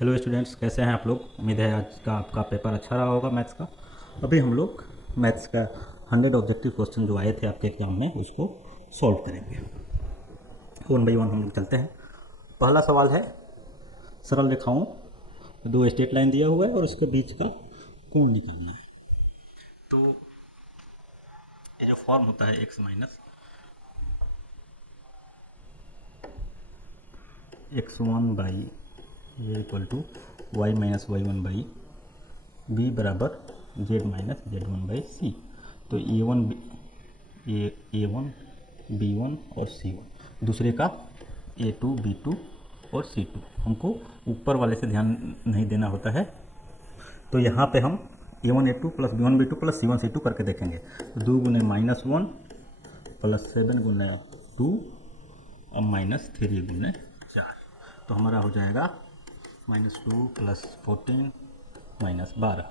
Hello students, कैसे हैं आप लोग। उम्मीद है आज का आपका पेपर अच्छा रहा होगा मैथ्स का। अभी हम लोग मैथ्स का 100 ऑब्जेक्टिव क्वेश्चन जो आए थे आपके एग्ज़ाम में उसको सॉल्व करेंगे। वन बाई वन हम लोग चलते हैं। पहला सवाल है, सरल रेखाओं दो स्ट्रेट लाइन दिया हुआ है और उसके बीच का कोण निकालना है। तो ये जो फॉर्म होता है एक्स माइनस x1 बाई ये equal to Y minus Y one by B बराबर Z minus Z one by C. तो ए वन बी वन और सी वन, दूसरे का A2 B2 और C2। हमको ऊपर वाले से ध्यान नहीं देना होता है। तो यहाँ पे हम A1 A2 plus B1 B2 plus C1 C2 करके देखेंगे। तो 2 गुने -1 प्लस 7 गुने 2 अब -3 गुने 4। तो हमारा हो जाएगा -2 प्लस 14 -12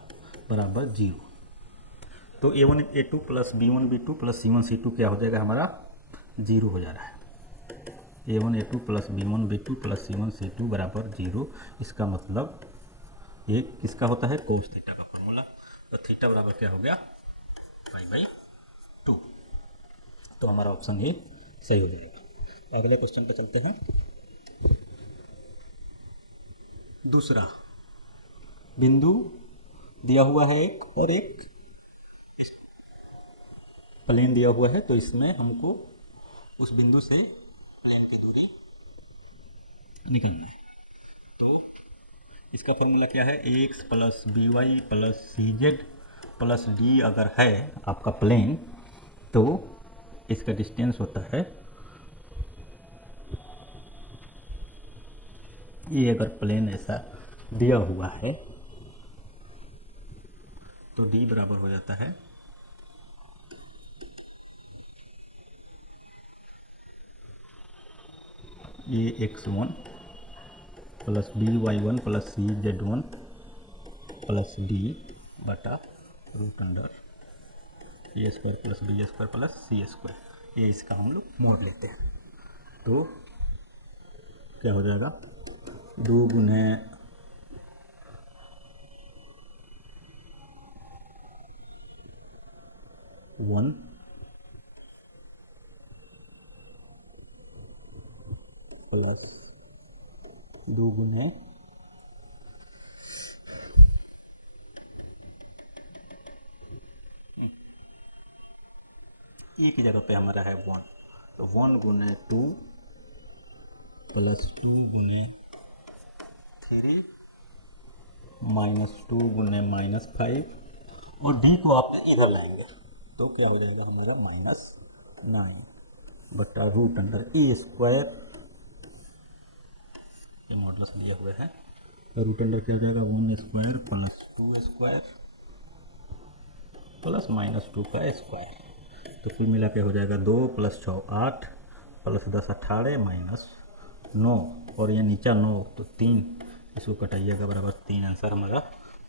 बराबर 0। तो A1 A2 plus B1 B2 plus C1 C2 क्या हो जाएगा, हमारा 0 हो जा रहा है। A1 A2 plus B1 B2 plus C1 C2 बराबर 0। इसका मतलब ये किसका होता है, cos थीटा का फॉर्मूला। तो थीटा बराबर क्या हो गया, π/2। तो हमारा ऑप्शन ए सही हो जाएगा। अगले क्वेश्चन पे चलते हैं। दूसरा बिंदु दिया हुआ है एक और एक प्लेन दिया हुआ है। तो इसमें हमको उस बिंदु से प्लेन की दूरी निकालना है। तो इसका फॉर्मूला क्या है, ax plus B Y plus C Z plus D अगर है आपका प्लेन तो इसका डिस्टेंस होता है, ये अगर प्लेन ऐसा दिया हुआ है तो d बराबर हो जाता है ax1 plus by1 plus C Z one plus D बटा root under A square plus B square plus C square. ये इसका हम लोग मोड लेते हैं। तो क्या हो जाएगा, 2 गुने 1 प्लस 2 गुने ए की जगह पे हमारा है 1। तो 1 गुने 2 प्लस 2 गुने 3 -2 गुने -5 और डी को आप इधर लाएंगे तो क्या हो जाएगा हमारा -9 बटा रूट अंडर ए स्क्वायर। ये मॉडल्स लिए हुए हैं। रूट अंडर क्या हो जाएगा, 1 स्क्वायर प्लस 2 स्क्वायर प्लस -2 का स्क्वायर। तो कुल मिला के हो जाएगा 2 प्लस 6 8 प्लस 10 18 -9 और ये नीचा 9 तो 3, इसको कटाइएगा बराबर 3। आंसर हमारा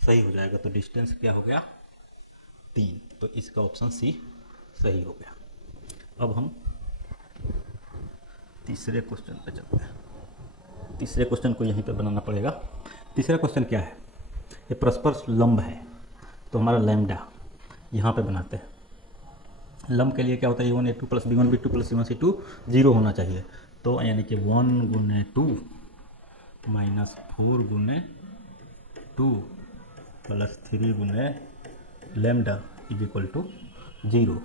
सही हो जाएगा। तो डिस्टेंस क्या हो गया, 3। तो इसका ऑप्शन सी सही हो गया। अब हम तीसरे क्वेश्चन पे चलते हैं। तीसरे क्वेश्चन को यहीं पे बनाना पड़ेगा। तीसरा क्वेश्चन क्या है, ये परस्पर लंब है। तो हमारा लैम्डा यहाँ पे बनाते हैं। लंब के लिए क्या होता है, A1 A2 plus B1 B2 plus C1 C2 0 होना चाहिए। तो यानी कि 1 गुने 2 -4 गुने 2 प्लस 3 गुने लैम्डा इज इक्वल टू 0।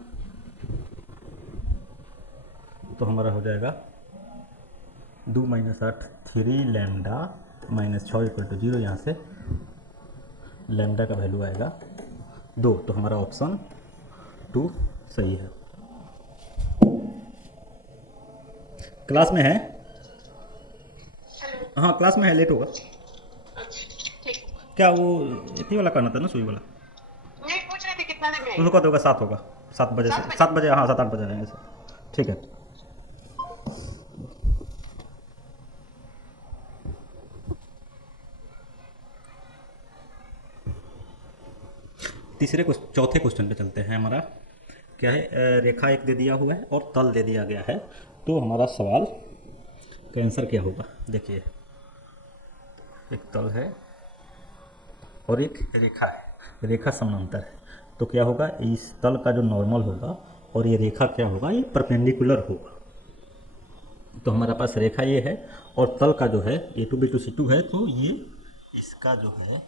तो हमारा हो जाएगा 2 - 8 3 लैम्डा -6 इक्वल टू 0। यहाँ से लैम्डा का वैल्यू आएगा 2। तो हमारा ऑप्शन 2 सही है। क्लास में है, हाँ क्लास में है, लेट होगा। क्या वो इतनी वाला करना था ना, सुई वाला। नहीं पूछ रहे थे कितना देर में उसको आएंगे। कब होगा, 7 होगा, 7 बजे से 7 बजे, हाँ 7 8 बजे आएंगे सर, ठीक है। चौथे क्वेश्चन पे चलते हैं। हमारा क्या है, रेखा एक दे दिया हुआ है और तल दे दिया गया है। तो हमारा सवाल का आंसर क्या होगा, देखिए एक तल है और एक रेखा है, रेखा समांतर है, तो क्या होगा, इस तल का जो नॉर्मल होगा और ये रेखा क्या होगा, ये परपेंडिकुलर होगा। तो हमारे पास रेखा ये है और तल का जो है A2 B2 C2 है, तो ये इसका जो है,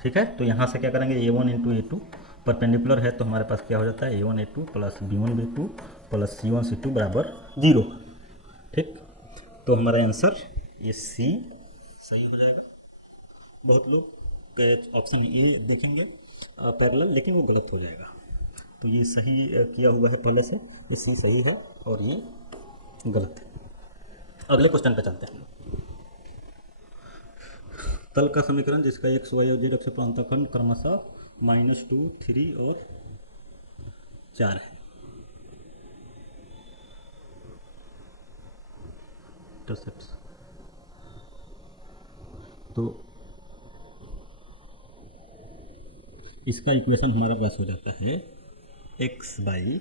ठीक है। तो यहाँ से क्या करेंगे, A1 इंटू A2 परपेंडिकुलर है, तो हमारे पास क्या हो जाता है A1 A2 plus B1 B2 plus C1 C2 बराबर 0। ठीक, तो हमारा आंसर ये C सही हो जाएगा। बहुत लोग ऑप्शन ए देखेंगे पैरेलल, लेकिन वो गलत हो जाएगा, तो ये सही किया हुआ है पहले से, ये सी सही है और ये गलत है। अगले क्वेश्चन पे चलते हैं। तल का समीकरण जिसका एक्स वाई और जेड अक्ष पर अंतःखंड क्रमशः -2, 3 और 4 है। इंटरसेप्ट्स, तो इसका इक्वेशन हमारा पास हो जाता है x बाई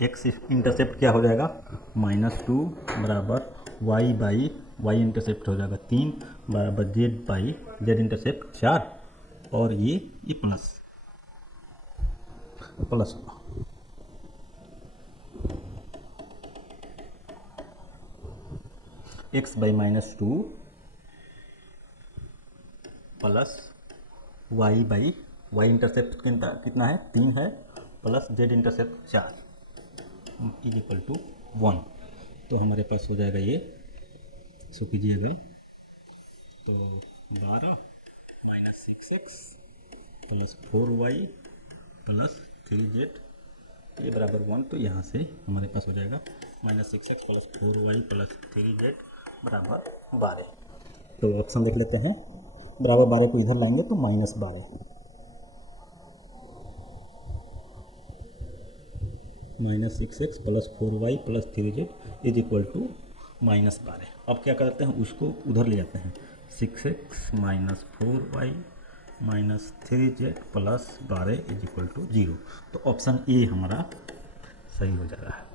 एक्स इंटरसेप्ट क्या हो जाएगा, -2 बराबर y बाई वाई इंटरसेप्ट हो जाएगा 3 बराबर z बाई जेड इंटरसेप्ट 4, और ये प्लस होगा। x by -2 plus y by Y intercept कितना है, 3 है, plus Z intercept 4 is equal to 1। तो हमारे पास हो जाएगा ये, इसको कीजिएगा तो 12 minus 6x plus 4y plus 3z ये बराबर 1। तो यहाँ से हमारे पास हो जाएगा -6x plus 4y plus 3z बराबर 12। तो ऑप्शन देख लेते हैं, बराबर 12 को इधर लाएंगे तो -12, -6x plus 4y plus 3z is equal to -12। अब क्या करते हैं, उसको उधर ले जाते हैं, 6x minus 4y minus 3z plus 12 is equal to 0। तो ऑप्शन ए हमारा सही हो जा रहा है।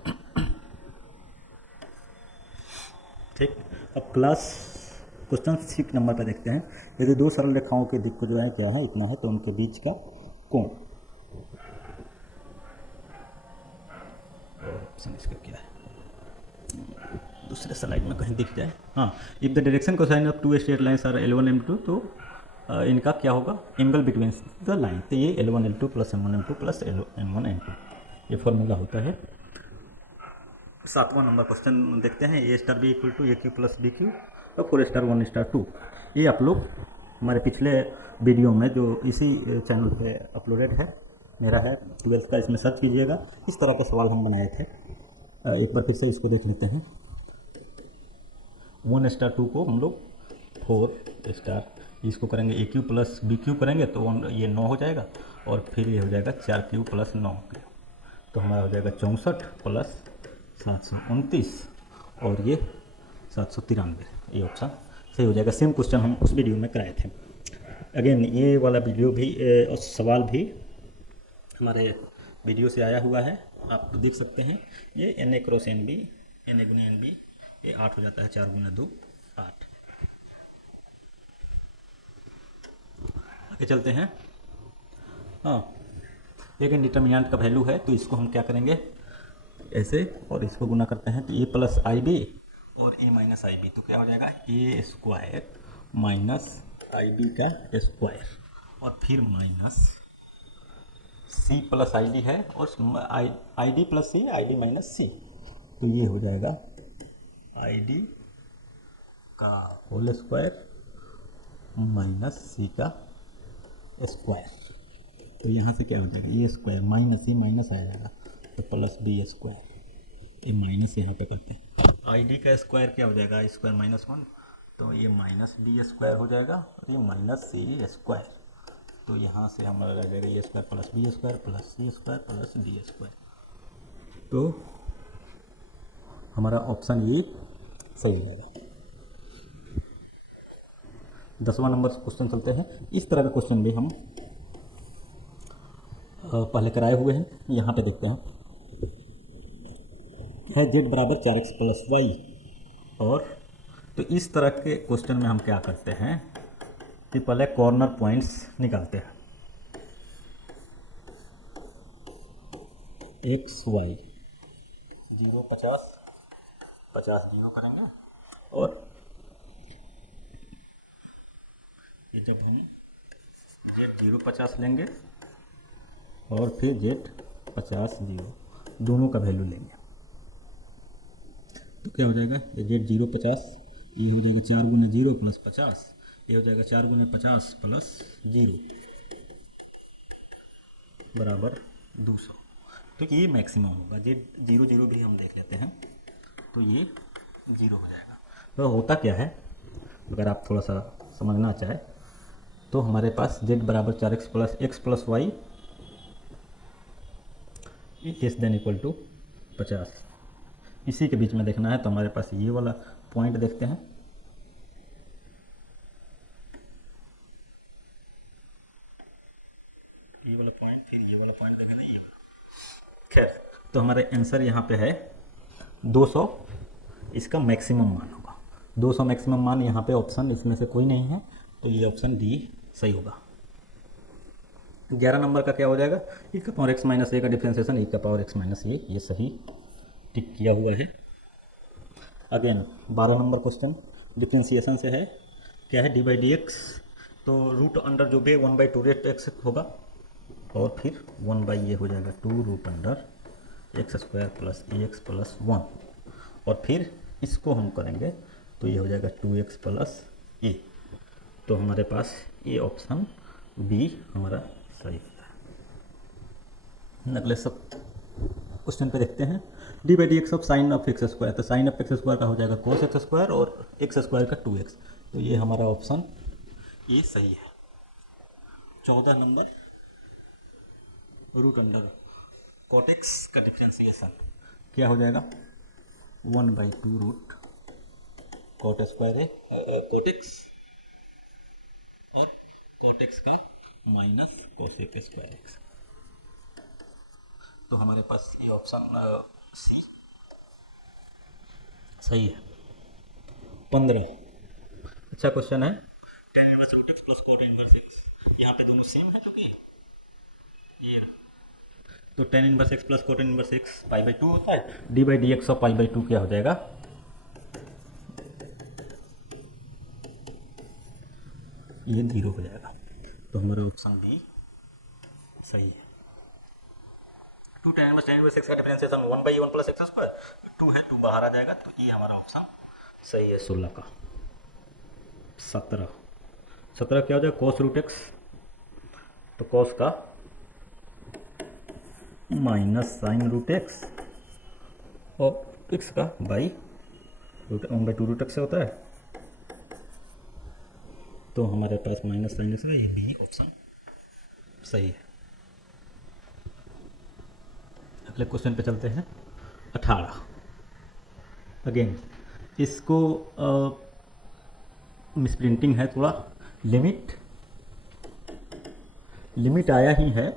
ठीक, अब क्लास क्वेश्चन 6 नंबर पर देखते हैं। यदि दो सरल रेखाओं के दिक् को जो है क्या है, इतना है, तो उनके बीच का कोण, ऑप्शन इसका क्या है, दूसरे स्लाइड में कहीं दिख जाए, हाँ, if the direction cosine of two straight lines are L1 M2, तो इनका क्या होगा, एंगल बिटवीन द लाइन, तो ये L1 L2 plus M1 M2 plus N1 N2 ये फॉर्मूला होता है। 7वां नंबर क्वेश्चन देखते हैं, A star B equal to AQ plus BQ और 4 स्टार 1 स्टार 2। ये आप लोग हमारे पिछले वीडियो में जो इसी चैनल पे अपलोडेड है, मेरा है 12th का, इसमें सर्च कीजिएगा, इस तरह का सवाल हम बनाए थे। एक बार फिर से इसको देख लेते हैं। 1 स्टार 2 को हम लोग 4 स्टार, इसको करेंगे AQ प्लस BQ करेंगे तो ये 9 हो जाएगा, और फिर ये हो जाएगा 4Q प्लस 9Q, तो हमारा हो जाएगा 64 प्लस 729 और ये 793। ये ऑप्शन सही हो जाएगा। सेम क्वेश्चन हम उस वीडियो में कराए थे। अगेन ये वाला वीडियो भी और सवाल भी हमारे वीडियो से आया हुआ है, आप देख सकते हैं। ये NA क्रॉस NB, NA गुने NB, ये 8 हो जाता है, 4 गुना 2 8। आगे चलते हैं। हाँ, एक डिटर्मिनेंट का वैल्यू है, तो इसको हम क्या करेंगे, ऐसे, और इसको गुना करते हैं, तो A प्लस IB और A माइनस IB, तो क्या हो जाएगा, A स्क्वायर माइनस IB का स्क्वायर, और फिर माइनस C प्लस ID है, और ID plus C, ID minus C, तो ये हो जाएगा ID का होल स्क्वायर माइनस C का स्क्वायर। तो यहाँ से क्या हो जाएगा, A square minus C minus आ जाएगा, तो प्लस B स्क्वायर, ये माइनस यहाँ पे करते हैं। ID का स्क्वायर क्या हो जाएगा, स्क्वायर माइनस 1, तो ये माइनस B स्क्वायर हो जाएगा, और ये माइनस C स्क्वायर, तो यहाँ से हमारा रह जाएगा A square plus B square plus C square plus B square. तो हमारा ऑप्शन ये सही हो जाएगा। 10वां नंबर क्वेश्चन चलते हैं। इस तरह का क्वेश्चन भी हम पहले कराए हुए हैं, यहाँ पे देखते हैं। क्या है, Z बराबर 4x प्लस वाई और तो इस तरह के क्वेश्चन में हम क्या करते हैं कि पहले कॉर्नर पॉइंट्स निकालते हैं। एक्स वाई 0 50 50 जीरो करेंगे, और ये जब हम जेड 0 50 लेंगे और फिर जेड 50 जीरो, दोनों का वैल्यू लेंगे, तो क्या हो जाएगा, ये जेड 0 50 ये हो जाएगा 4 गुने 0 प्लस 50, ये हो जाएगा 4 गुने 50 प्लस 0 बराबर 200। तो ये मैक्सिमम होगा। जेड 0 0 भी हम देख लेते हैं, तो ये 0 हो जाएगा। तो होता क्या है, अगर आप थोड़ा सा समझना चाहे तो हमारे पास z बराबर 4x plus Y less than equal to 50, इसी के बीच में देखना है। तो हमारे पास ये वाला पॉइंट देखते हैं, ये वाला पॉइंट, फिर ये वाला पॉइंट देखेंगे, ये वाला। खैर, तो हमारे आंसर यहाँ पे है 200, इसका मैक्सिमम मान होगा 200 मैक्सिमम मान। यहाँ पे ऑप्शन इसमें से कोई नहीं है, तो ये ऑप्शन डी सही होगा। 11 नंबर का क्या हो जाएगा, e का पावर x माइनस ए का डिफ्रेंसिएशन e का पावर x माइनस ए, ये सही टिक किया हुआ है। अगेन 12 नंबर क्वेश्चन डिफ्रेंसिएशन से है, क्या है, डी बाई डी एक्स, तो रूट अंडर जो भी 1/2 रेट एक्स होगा, और फिर 1 बाई ये हो जाएगा 2 root under X square plus A X plus 1, और फिर इसको हम करेंगे तो ये हो जाएगा 2x प्लस ए। तो हमारे पास ये ऑप्शन बी हमारा सही होता है। अगले सब क्वेश्चन पे देखते हैं। D by D X of sine of x square, तो साइन ऑफ एक्स स्क्वायर का हो जाएगा कोस एक्स स्क्वायर और एक्स स्क्वायर का 2x, तो ये हमारा ऑप्शन ए सही है। 14 number root under cot X का डिफ्रेंसिएशन क्या हो जाएगा, 1/2 root cot square A cot X और कॉट एक्स का माइनस कोसेक स्क्वायर एक्स। तो हमारे पास ये ऑप्शन सी सही है। 15 अच्छा क्वेश्चन है, tan inverse root x plus cot inverse X, यहाँ पे दोनों सेम है चूँकि ये, तो tan inverse X plus cot inverse X π/2 होता है। D by D X of π/2 क्या हो जाएगा, ये 0 हो जाएगा। तो हमारा ऑप्शन बी सही है। 2 टेन इनवर्स एक्स का डिफरेंशिएशन 1/1 प्लस एक्स स्क्वायर, 2 है, 2 बाहर आ जाएगा, तो ये हमारा ऑप्शन सही है 16 का। 17 क्या हो जाएगा, कॉस रूट एक्स, तो कॉस का माइनस साइन रूट एक्स और एक्स का बाई रूट 1/2 रूट एक्स से होता है, तो हमारे पास माइनस साइन एक्स का, ये बी ऑप्शन सही है। अगले क्वेश्चन पे चलते हैं। 18 अगेन इसको मिसप्रिंटिंग है थोड़ा, लिमिट आया ही है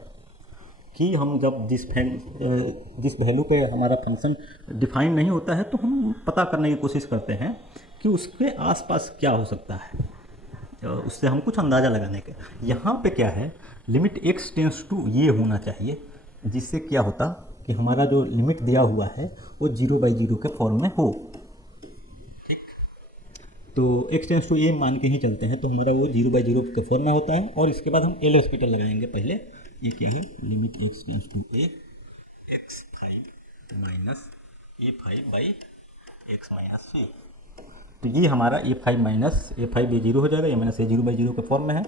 कि हम जब जिस वैल्यू पे हमारा फंक्शन डिफाइन नहीं होता है तो हम पता करने की कोशिश करते हैं कि उसके आसपास क्या हो सकता है, उससे हम कुछ अंदाज़ा लगाने के। यहाँ पे क्या है, लिमिट x टेंस टू ये होना चाहिए, जिससे क्या होता कि हमारा जो लिमिट दिया हुआ है वो 0/0 के फॉर्म में हो। ठीक, तो x टेंस टू ए मान के ही चलते हैं, तो हमारा वो 0/0 के फॉर्म में होता है। और इसके बाद हम एल हॉस्पिटल लगाएंगे पहले। ये क्या है, limit x tends to A x5 minus a5/x minus c, तो ये हमारा a5 माइनस a5 ये 0 हो जाएगा, ये माइनस a 0/0 के फॉर्म में है।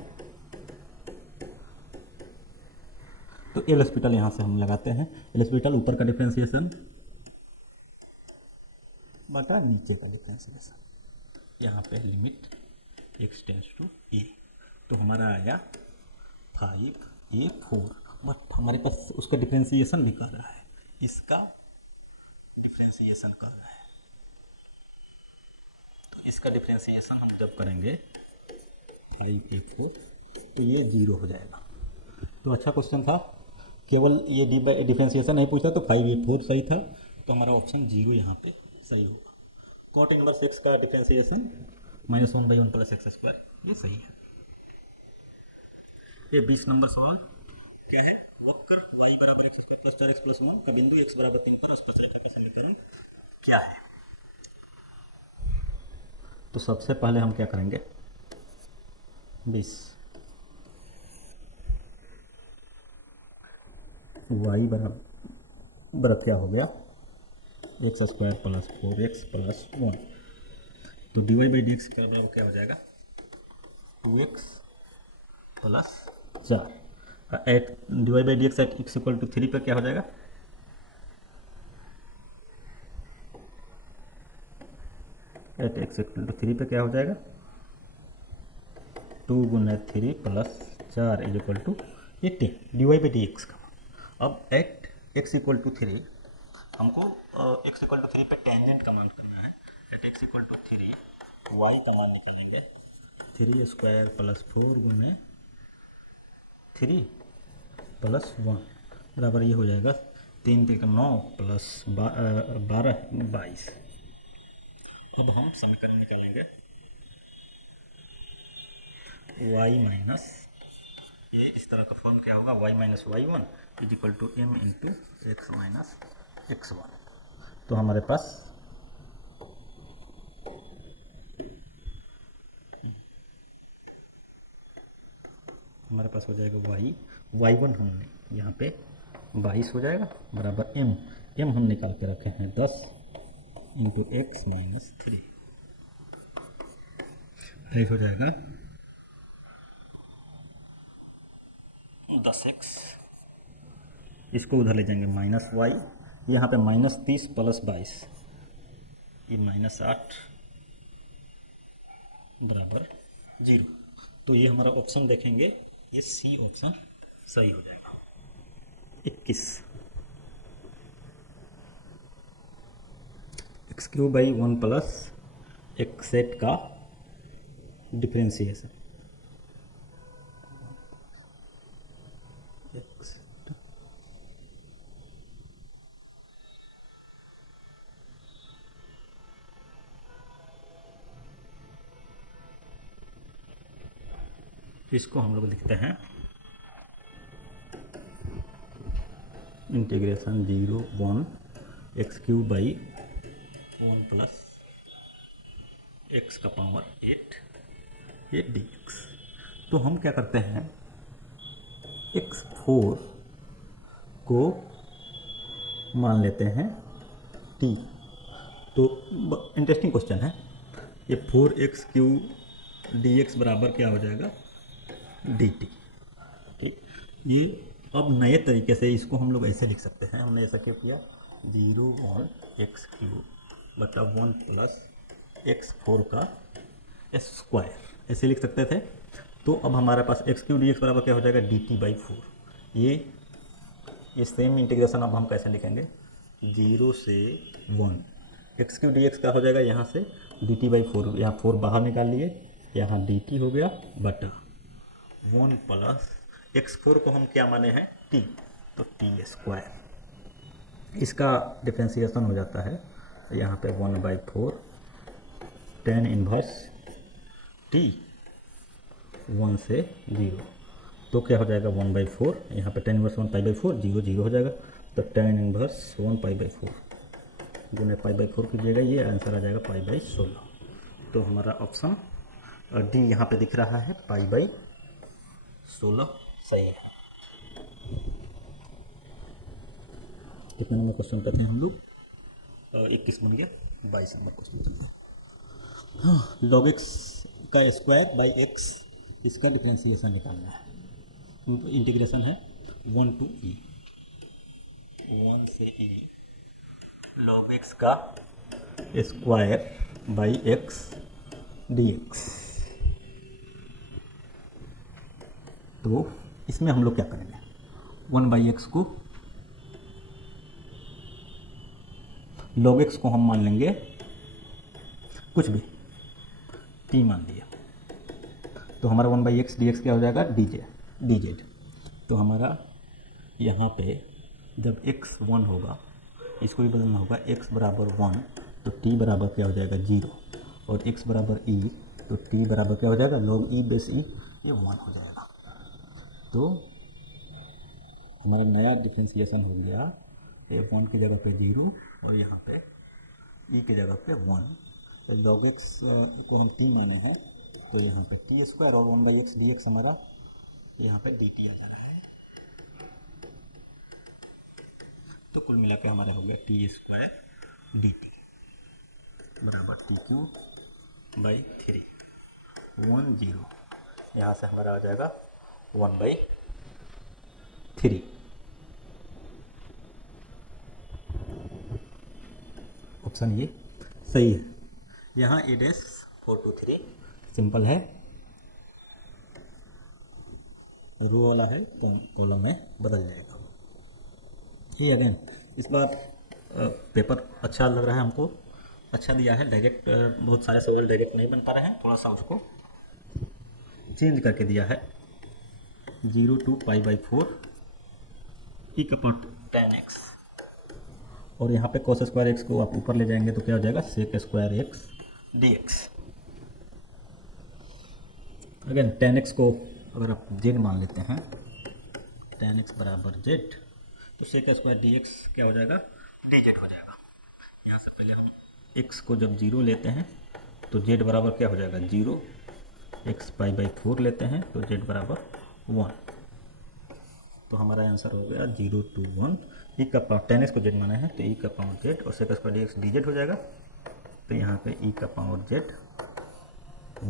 तो एल हॉस्पिटल यहाँ से हम लगाते हैं। एल हॉस्पिटल ऊपर का डिफ्रेंसिएशन बटा नीचे का डिफ्रेंसिएशन, यहाँ पे limit x tends to a, तो हमारा आया 5a4, बट हमारे पास उसका डिफ्रेंसिएशन भी कर रहा है, इसका डिफ्रेंसिएशन कर रहा है, तो इसका डिफ्रेंसिएशन हम जब करेंगे 5a4 तो ये 0 हो जाएगा। तो अच्छा क्वेश्चन था, केवल ये डिफ्रेंसिएशन नहीं पूछता, तो 5a4 सही था, तो हमारा ऑप्शन 0 यहाँ पे सही होगा। कॉट इनवर्स एक्स का डिफ्रेंसिएशन -1/1 प्लस एक्स स्क्वायर, ये सही है। ये 20 नंबर सवाल क्या है, वक्र y बराबर x square plus 4x plus 1 का बिंदु x बराबर 3 पर स्पर्शरेखा का समीकरण क्या है। तो सबसे पहले हम क्या करेंगे, 20 y बराबर क्या हो गया, x square plus 4x plus 1, तो dy बाई डी एक्स का बराबर क्या हो जाएगा 2x plus 4, at dy by D X at x equal to 3 पर क्या हो जाएगा, एट x इक्वल टू 3 पे क्या हो जाएगा 2 गुना 3 plus 4 is equal to 18 D Y by D X का। अब एट x इक्वल टू 3 हमको x इक्वल टू 3 पे टेंजेंट का मान करना है, at x equal to 3 y का मान निकालेंगे 3 स्क्वायर प्लस 4 गुने 3 प्लस 1 बराबर ये हो जाएगा 3 पे 9 प्लस 12 22। अब हम समीकरण निकालेंगे y माइनस, ये इस तरह का फॉर्म क्या होगा, y minus y1 is equal to m into X minus x1। तो हमारे पास हो जाएगा y1 हमने यहाँ पे 22 हो जाएगा बराबर m हम निकाल के रखे हैं 10 इंटू एक्स माइनस 3, हो जाएगा 10x, इसको उधर ले जाएंगे माइनस y, यहाँ पे -30 प्लस 22 ये -8 बराबर 0। तो ये हमारा ऑप्शन देखेंगे, ये सी ऑप्शन सही हो जाएगा। 21 x³ by 1 plus x set का डिफ्रेंसिएशन, इसको हम लोग लिखते हैं integration 0 1 x³ by 1 plus x का पावर 8 ये dx। तो हम क्या करते हैं, x4 को मान लेते हैं t। तो इंटरेस्टिंग क्वेश्चन है, ये 4x³ dx बराबर क्या हो जाएगा dt। ठीक, ये अब नए तरीके से इसको हम लोग ऐसे लिख सकते हैं, हमने ऐसा क्यों किया, 0 1 x³ बटा 1 प्लस x4 का स्क्वायर ऐसे लिख सकते थे। तो अब हमारे पास x³ dx बराबर क्या हो जाएगा dt बाई 4। ये सेम इंटीग्रेशन अब हम कैसे लिखेंगे, 0 से 1 x³ dx का हो जाएगा यहाँ से dt बाई 4, यहाँ 4 बाहर निकाल लिए, यहाँ dt हो गया बटा 1 प्लस x4 को हम क्या माने हैं t, तो t स्क्वायर, इसका डिफ्रेंसिएशन हो जाता है यहाँ पे 1/4 tan इनवर्स t 1 से 0, तो क्या हो जाएगा 1/4, यहाँ पे tan इनवर्स 1π/4 0 0 हो जाएगा, तो tan इनवर्स 1π/4 गुने π/4 कीजिएगा, ये आंसर आ जाएगा π/16। तो हमारा ऑप्शन डी यहाँ पे दिख रहा है π/16 सही है। कितने नंबर क्वेश्चन पे थे हम लोग, 21 बन गया, 22 नंबर क्वेश्चन चलते हैं। हाँ, log x का स्क्वायर बाई x, इसका डिफ्रेंसिएशन निकालना है। इंटीग्रेशन है 1 to e, 1 से e log x का स्क्वायर बाई x dx। तो इसमें हम लोग क्या करेंगे, 1/x को log x को हम मान लेंगे कुछ भी t मान दिया, तो हमारा 1/x dx क्या हो जाएगा dz। तो हमारा यहाँ पे जब x 1 होगा, इसको भी बदलना होगा, x बराबर 1, तो t बराबर क्या हो जाएगा 0, और x बराबर e, तो t बराबर क्या हो जाएगा log e बेस e, ये 1 हो जाएगा। तो हमारा नया डिफ्रेंसिएशन हो गया, ये 1 की जगह पे 0 और यहाँ पे e की जगह पे 1। log x को हम t माने हैं, तो यहाँ पे टी स्क्वायर और 1/x dx हमारा यहाँ पे dt आ जा रहा है। तो कुल मिला के हमारा हो गया टी स्क्वायर dt बराबर TQ/3 10। यहाँ से हमारा आ जाएगा 1/3। ऑप्शन ये सही है। यहाँ A डैश 4 2 3 सिंपल है, रो वाला है, कॉलम में बदल जाएगा। ये अगेन इस बार पेपर अच्छा लग रहा है हमको, अच्छा दिया है। डायरेक्ट बहुत सारे सवाल डायरेक्ट नहीं बन पा रहे हैं, थोड़ा सा उसको चेंज करके दिया है। 0 to π/4 e का पावर 10x, और यहाँ पे cos स्क्वायर x को आप ऊपर ले जाएंगे तो क्या हो जाएगा sec square x dx। Again 10x को अगर आप z मान लेते हैं, 10x बराबर z, तो sec स्क्वायर dx क्या हो जाएगा dz हो जाएगा। यहाँ से पहले हम x को जब 0 लेते हैं तो z बराबर क्या हो जाएगा 0, x π/4 लेते हैं तो z बराबर 1। तो हमारा आंसर हो गया 0 to 1, e का पावर 10x को z माना है तो e का पावर z और sec स्क्वायर dx dz हो जाएगा। तो यहाँ पे e का पावर z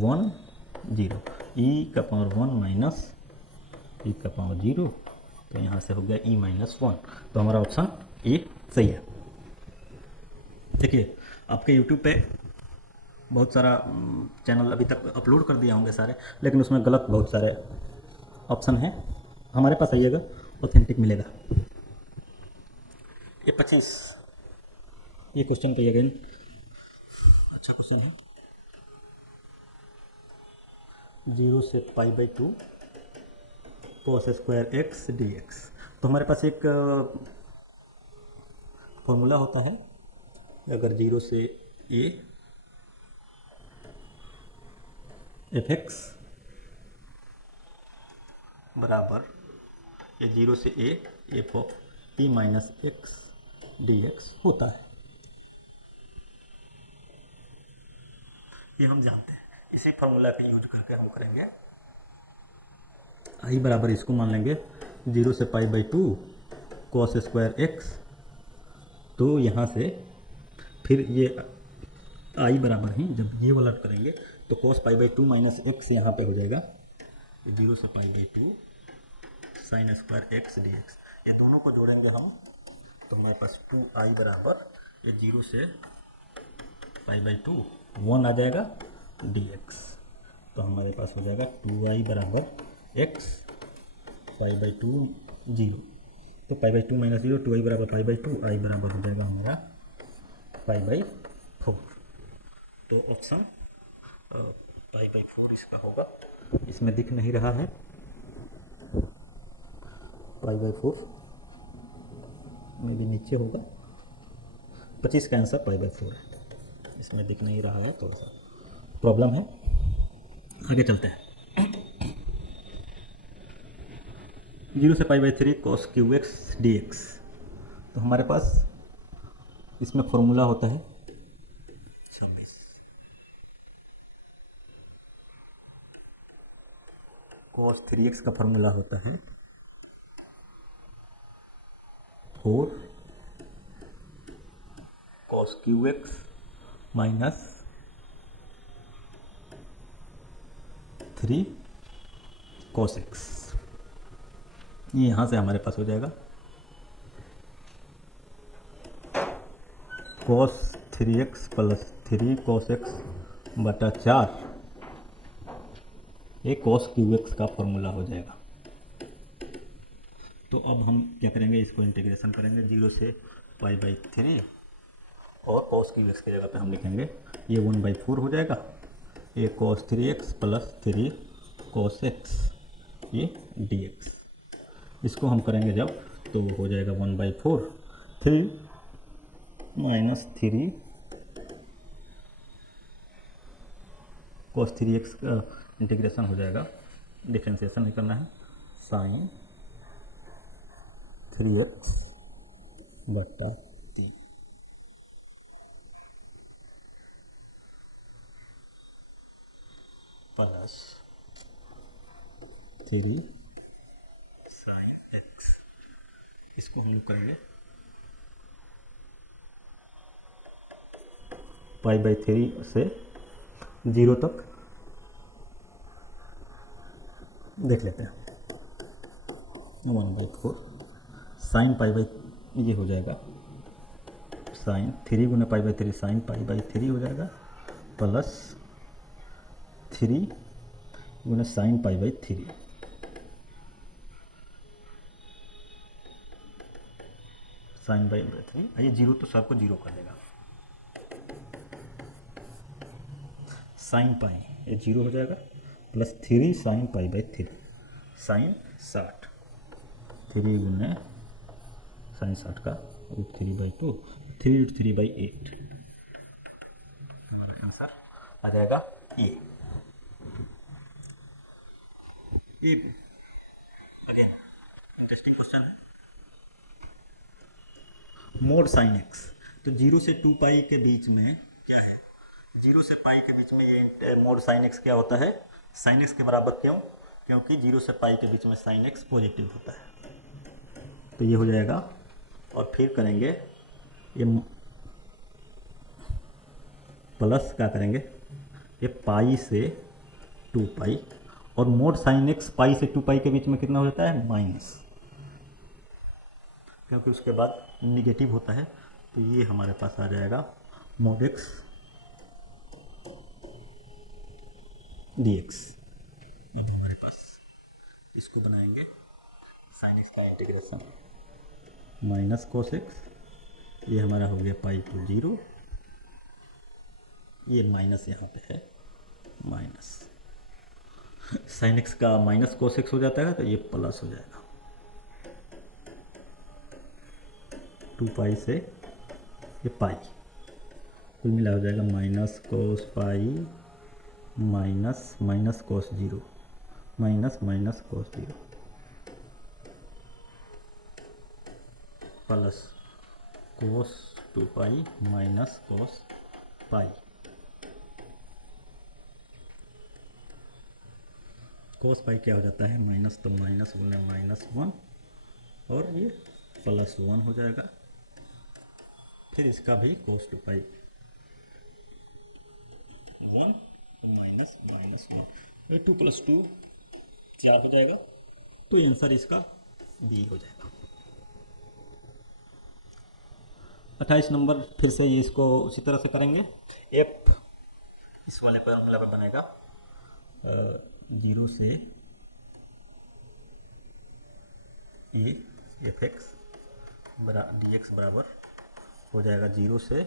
1 0, e का पावर 1 माइनस e का पावर 0, तो यहाँ से हो गया e - 1। तो हमारा ऑप्शन ए सही है। देखिए आपके यूट्यूब पे बहुत सारा चैनल अभी तक अपलोड कर दिया होंगे सारे, लेकिन उसमें गलत बहुत सारे ऑप्शन हैं। हमारे पास आइएगा, ऑथेंटिक मिलेगा। ये 25 ये क्वेश्चन पे अगेन अच्छा क्वेश्चन है। 0 से π/2 cos स्क्वायर x dx। तो हमारे पास एक फॉर्मूला होता है, अगर 0 से a fx बराबर ये 0 से a f of e minus x dx होता है। ये हम जानते हैं, इसी फॉर्मूला के यूज करके हम करेंगे। i बराबर इसको मान लेंगे 0 से π/2 cos स्क्वायर x, तो यहाँ से फिर ये i बराबर ही जब ये वाला करेंगे तो cos π/2 माइनस x यहाँ पे हो जाएगा, ये 0 से π/2 साइन स्क्वायर x dx। ये दोनों को जोड़ेंगे हम तो हमारे पास 2i बराबर ये 0 से π/2 1 आ जाएगा dx। तो हमारे पास हो जाएगा 2i बराबर x π/2 0, तो π/2 माइनस 0, 2i बराबर π/2, i बराबर हो जाएगा हमारा π/4। तो ऑप्शन π/4 इसका होगा, इसमें दिख नहीं रहा है π/4 में भी नीचे होगा। 25 का आंसर π/4 है, इसमें दिख नहीं रहा है, थोड़ा सा प्रॉब्लम है। आगे चलते हैं। 0 से π/3 cos qx dx। तो हमारे पास इसमें फॉर्मूला होता है 26, cos 3x का फॉर्मूला होता है 4 cos qx minus 3 cos x। ये यहाँ से हमारे पास हो जाएगा cos 3x plus 3 cos x बटा 4, ये cos qx का फॉर्मूला हो जाएगा। तो अब हम क्या करेंगे, इसको इंटीग्रेशन करेंगे 0 से π/3 और cos qx की जगह पे हम लिखेंगे ये 1/4 हो जाएगा, ये cos 3x plus 3 cos x ये dx। इसको हम करेंगे जब तो हो जाएगा 1/4, 3 माइनस 3 cos 3x का इंटीग्रेशन हो जाएगा, डिफ्रेंशिएशन नहीं करना है, साइन 3x बटा 3 प्लस 3 साइन x। इसको हम लोग करेंगे π/3 से 0 तक देख लेते हैं। 1/4 साइन ये हो जाएगा, साइन 3 गुना π/3 साइन π/3 हो जाएगा, प्लस 3 गुना साइन π/3 साइन π/3। ये 0 तो सबको 0 कर देगा, साइन पाई ये 0 हो जाएगा, प्लस 3 साइन π/3 साइन 60, 3 गुने साइन 60 का √3/2, 3√3/8 हमारा आंसर आ जाएगा ये अगेन इंटरेस्टिंग क्वेश्चन है। मोड साइन एक्स, तो 0 से 2 पाई के बीच में क्या है, 0 से पाई के बीच में ये मोड साइन एक्स क्या होता है, साइन एक्स के बराबर। क्यों? क्योंकि 0 से पाई के बीच में साइन एक्स पॉजिटिव होता है, तो ये हो जाएगा। और फिर करेंगे ये प्लस क्या करेंगे, ये पाई से 2 पाई, और मोड साइन एक्स पाई से 2 पाई के बीच में कितना हो जाता है, माइनस, क्योंकि उसके बाद निगेटिव होता है। तो ये हमारे पास आ जाएगा मोड एक्स dx। अब हमारे पास इसको बनाएंगे साइन एक्स का इंटीग्रेशन, माइनस कोस एक्स, ये हमारा हो गया π/0, ये माइनस यहाँ पे है, माइनस साइन एक्स का माइनस कोस एक्स हो जाता है, तो ये प्लस हो जाएगा, 2 पाई से ये पाई, कुल मिला हो जाएगा minus cos pi minus minus cos 0 minus minus cos 0 plus cos 2 pi minus cos pi. Cos pi क्या हो जाता है, माइनस, तो माइनस गुने -1 और ये +1 हो जाएगा। फिर इसका भी कोस 2 पाई 1 और माइनस -1, ये 2 + 2 4 हो जाएगा। तो आंसर इसका बी हो जाएगा। 28 नंबर फिर से ये इसको उसी तरह से करेंगे। एफ इस वाले फॉर्मूला पर बनेगा 0 से A F X D X बराबर हो जाएगा 0 से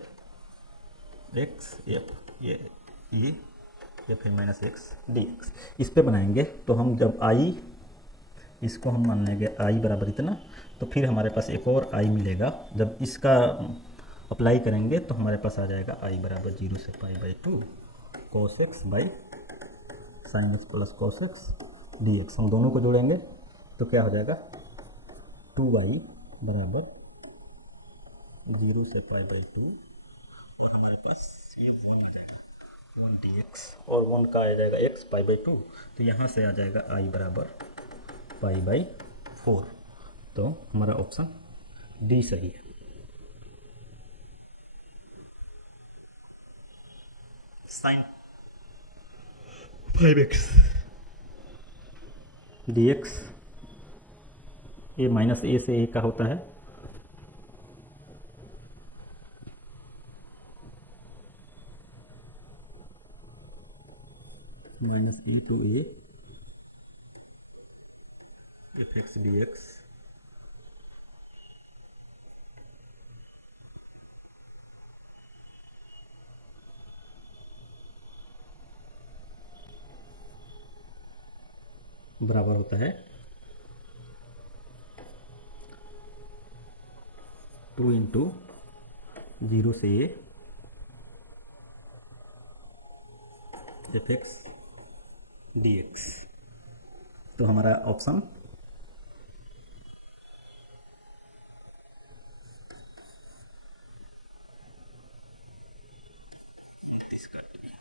एक्स एफ ये एफ है माइनस एक्स डी एक्स। इस पे बनाएंगे तो हम जब आई, इसको हम मान लेंगे आई बराबर इतना, तो फिर हमारे पास एक और आई मिलेगा। जब इसका अप्लाई करेंगे तो हमारे पास आ जाएगा आई बराबर 0 से π/2 cos x by sine X plus cos x dx। हम दोनों को जोड़ेंगे तो क्या हो जाएगा 2y बराबर 0 से π/2 और हमारे पास ये 1 आ जाएगा 1 dx और 1 का आ जाएगा x π/2, तो यहाँ से आ जाएगा i बराबर π/4। तो हमारा ऑप्शन डी सही है। साइन 5x dx ये माइनस ए से ए का होता है, minus A to A F X D X बराबर होता है 2 इंटू 0 से A F X D X. तो हमारा ऑप्शन उनतीस का डी।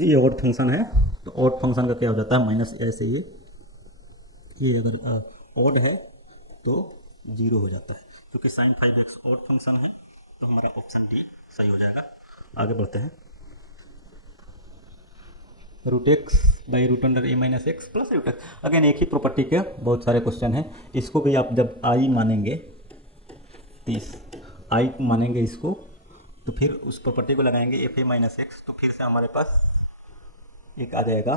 ये ऑड फंक्शन है, तो ऑड फंक्शन का क्या हो जाता है, माइनस ऐसे ये अगर ऑड है तो जीरो हो जाता है। क्योंकि साइन 5x ऑड फंक्शन है, तो हमारा ऑप्शन डी सही हो जाएगा। आगे बढ़ते हैं। Root X by root under A minus X plus root X. Again एक ही प्रॉपर्टी के बहुत सारे क्वेश्चन हैं। इसको भी आप जब आई मानेंगे 30 आई मानेंगे इसको, तो फिर उस प्रॉपर्टी को लगाएंगे एफ ए माइनस एक्स, तो फिर से हमारे पास एक आ जाएगा,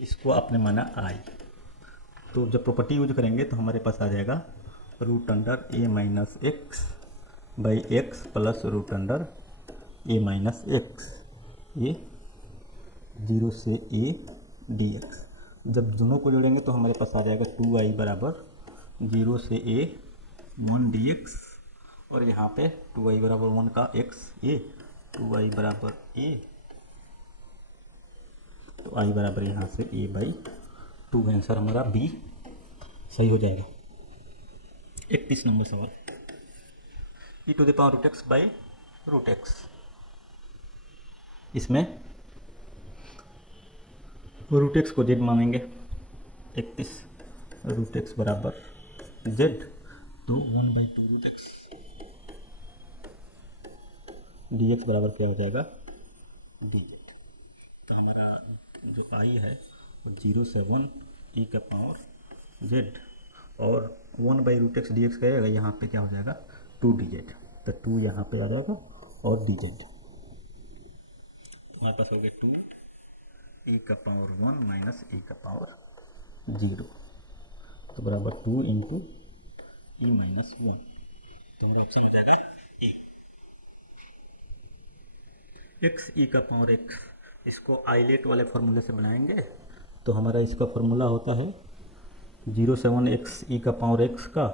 इसको आपने माना आई, तो जब प्रॉपर्टी यूज करेंगे तो हमारे पास आ जाएगा root under A minus X by X plus root under A minus X, ये 0 से ए डी एक्स। जब दोनों को जोड़ेंगे तो हमारे पास आ जाएगा 2i बराबर 0 से ए 1 डी एक्स, और यहाँ पे 2i बराबर 1 का x ए, 2i बराबर a, तो i बराबर यहाँ से a बाई 2। आंसर हमारा बी सही हो जाएगा। 31 नंबर सवाल, e to the power root X by root X. इसमें रूट एक्स को जेड मानेंगे। 31 रूट एक्स बराबर जेड, तो 1/2 रूट एक्स डी एक्स बराबर क्या हो जाएगा, डी जेड। तो हमारा जो आई है वो 0 से 1 ई का पावर जेड, और 1/रूट एक्स डी एक्स कहेगा, यहाँ पे क्या हो जाएगा 2 डी जेड, तो 2 यहाँ पे आ जाएगा और डी जेड। तो हमारे पास हो गया 2 ई का पावर 1 माइनस ई का पावर 0, तो बराबर 2 इंटू ई माइनस 1। तो हमारा ऑप्शन हो जाएगा ए। एक्स ई का पावर एक्स, इसको आइलेट वाले फार्मूले से बनाएंगे, तो हमारा इसका फार्मूला होता है 0 से 1 एक्स ई का पावर एक्स का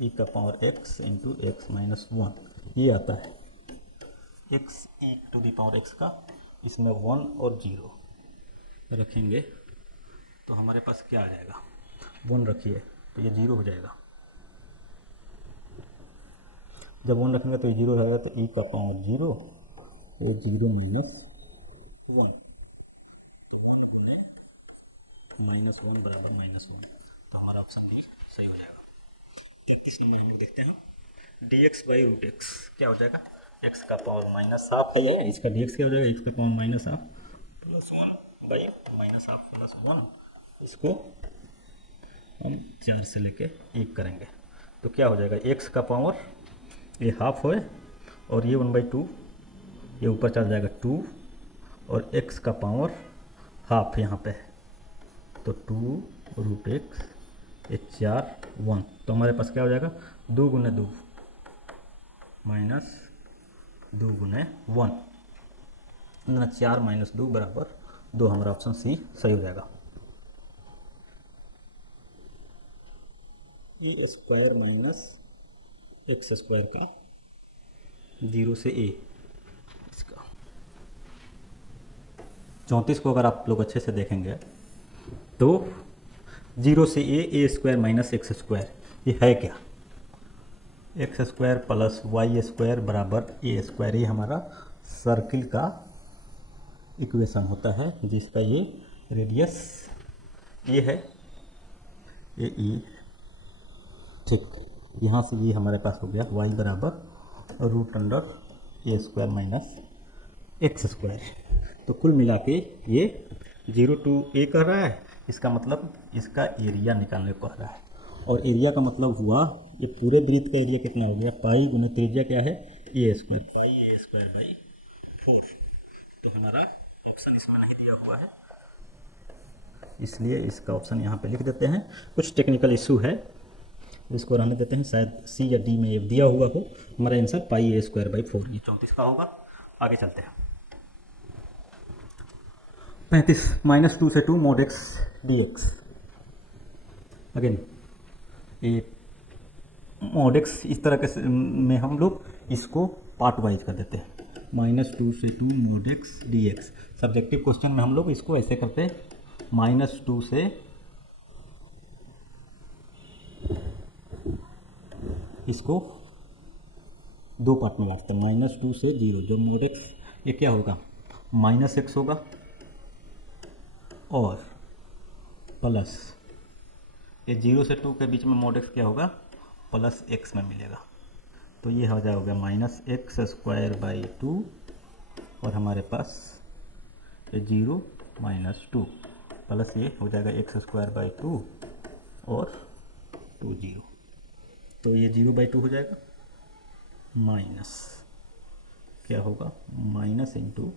ई का power X into X minus 1, ये आता है X E to the power X का। इसमें 1 और 0 रखेंगे तो हमारे पास क्या आ जाएगा, 1 रखिए तो ये 0 हो जाएगा, जब 1 रखेंगे तो ये 0 रहेगा, तो ई का पावर 0, ये 0 माइनस 1, तो 1 गुने -1 बराबर -1, तो हमारा ऑप्शन डी सही हो जाएगा। 33 नंबर हम लोग देखते हैं। D X by root X क्या हो जाएगा, एक्स का पावर -½ है, इसका डी एक्स क्या हो जाएगा, एक्स का पावर -½ प्लस 1 बाई -½ प्लस 1, इसको हम 4 से लेके 1 करेंगे, तो क्या हो जाएगा, एक्स का पावर ये हाफ है और ये 1/2, ये ऊपर चल जाएगा 2, और x का पावर हाफ यहाँ पे है, तो 2 रूट एक्स, ये 4 1, तो हमारे पास क्या हो जाएगा 2 गुने 2 माइनस 2 गुने 1, 4 माइनस 2 बराबर 2, हमारा ऑप्शन सी सही हो जाएगा। ए स्क्वायर माइनस एक्स स्क्वायर का 0 से ए, इसका 34 को अगर आप लोग अच्छे से देखेंगे तो 0 से A square minus X square, ये है क्या, X square plus Y square बराबर ए स्क्वायर, ये हमारा सर्किल का इक्वेशन होता है, जिसका ये रेडियस ये है, ये ई है, ठीक। यहाँ से ये हमारे पास हो गया y बराबर root under A square minus X square. तो कुल मिला के ये 0 to a कर रहा है, इसका मतलब इसका एरिया निकालने को कह रहा है, और एरिया का मतलब हुआ ये पूरे वृत्त का एरिया कितना हो गया, पाई गुना त्रिज्या क्या है A square, pi A square by 4। तो हमारा ऑप्शन इसमें नहीं दिया हुआ है, इसलिए इसका ऑप्शन यहाँ पे लिख देते हैं। कुछ टेक्निकल इशू है, इसको रहने देते हैं, शायद सी या डी में ये दिया हुआ हो। हमारा answer pi A square by 4, ये 34 का होगा। आगे चलते हैं। 35 -2 से 2 mod x dx। अगेन ये mod x इस तरह के में हम लोग इसको पार्ट वाइज कर देते हैं। -2 से 2 mod x dx। Subjective question में हम लोग इसको ऐसे करते हैं, -2 से इसको दो पार्ट में बांटते हैं, -2 से 0। जो mod x ये क्या होगा, -x होगा और प्लस ये 0 से 2 के बीच में mod x क्या होगा, प्लस x में मिलेगा। तो ये हो जाएगा -x² बाई 2 और हमारे पास ये 0 -2 प्लस ये हो जाएगा x² बाई 2 और 2 0। तो ये 0/2 हो जाएगा, माइनस क्या होगा, माइनस इंटू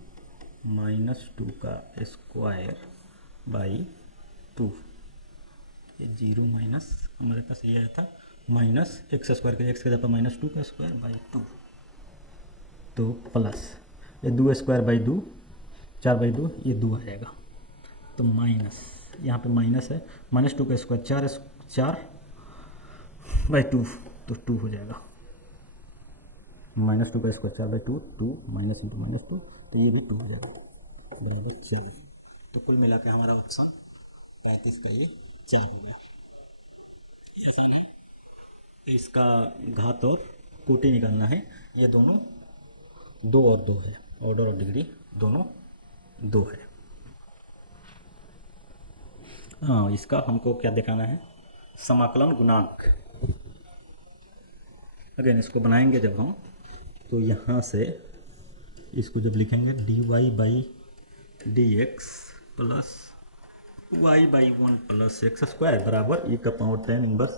-2 का स्क्वायर बाई 2। ये 0 माइनस हमारे पास ये आया था -x² के x के जगह -2 का स्क्वायर बाई 2, तो प्लस ये 2 स्क्वायर बाई 2, 4/2, ये 2 आ जाएगा। तो माइनस यहाँ पे माइनस है, -2 का स्क्वायर 4/2, तो 2 हो जाएगा। -2 का स्क्वायर 4/2, 2 माइनस इंटू -2, तो ये भी 2 हो जाएगा बराबर 4। तो कुल मिला के हमारा ऑप्शन 35 का ये 4 हो गया। ये आसान है, इसका घात और कोटि निकालना है। ये दोनों 2 और 2 है, ऑर्डर और डिग्री दोनों 2 है। हाँ, इसका हमको क्या दिखाना है, समाकलन गुणांक। अगेन इसको बनाएंगे जब हम, तो यहाँ से इसको जब लिखेंगे dy/dx plus y/1 plus x² बराबर e⁻tan−1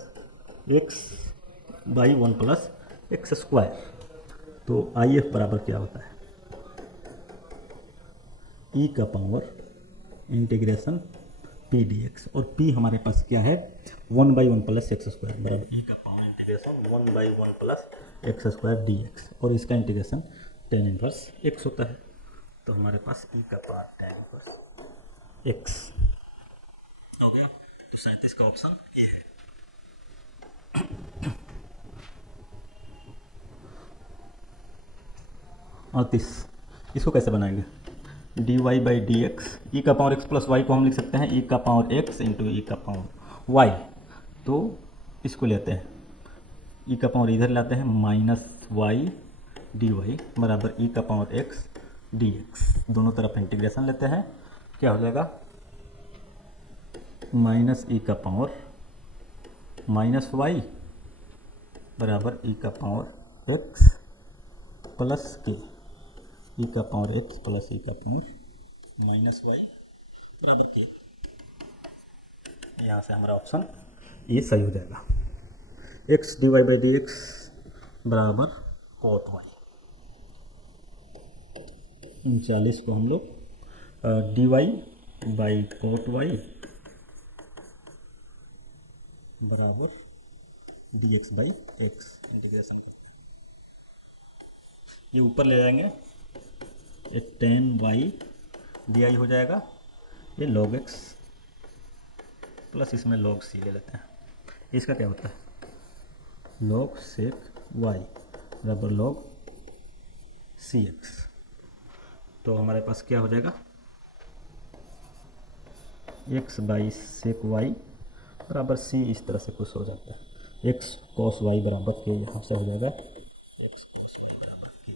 x/1 प्लस x²। तो IF बराबर क्या होता है, e⁻∫ pdx, और p हमारे पास क्या है 1/1 प्लस x² बराबर e⁻∫1/1 प्लस x² dx, और इसका इंटीग्रेशन tan−1 x होता है। तो हमारे पास e⁻tan−1 x हो गया। तो 37 का ऑप्शन ए है। और इसको कैसे बनाएंगे, dy/dx e⁻x प्लस y को हम लिख सकते हैं e⁻x इंटू e⁻y। तो इसको लेते हैं e⁻, इधर लाते हैं -y dy बराबर e⁻x dx। दोनों तरफ इंटीग्रेशन लेते हैं, क्या हो जाएगा, -y बराबर e⁻x plus k, e⁻x plus e⁻−y बराबर k। यहाँ से हमारा ऑप्शन ये सही हो जाएगा। x dy/dx बराबर cot y। 39 को हम लोग dy/cot y बराबर dx/x इंटीग्रेशन करते हैं। ये ऊपर ले जाएंगे, ये tan y डी हो जाएगा, ये log x प्लस इसमें log c ले लेते हैं। इसका क्या होता है, log sec y बराबर log cx। तो हमारे पास क्या हो जाएगा, x/sec y बराबर c, इस तरह से कुछ हो जाता है, x cos y बराबर k, यहाँ से हो जाएगा x cos y बराबर k।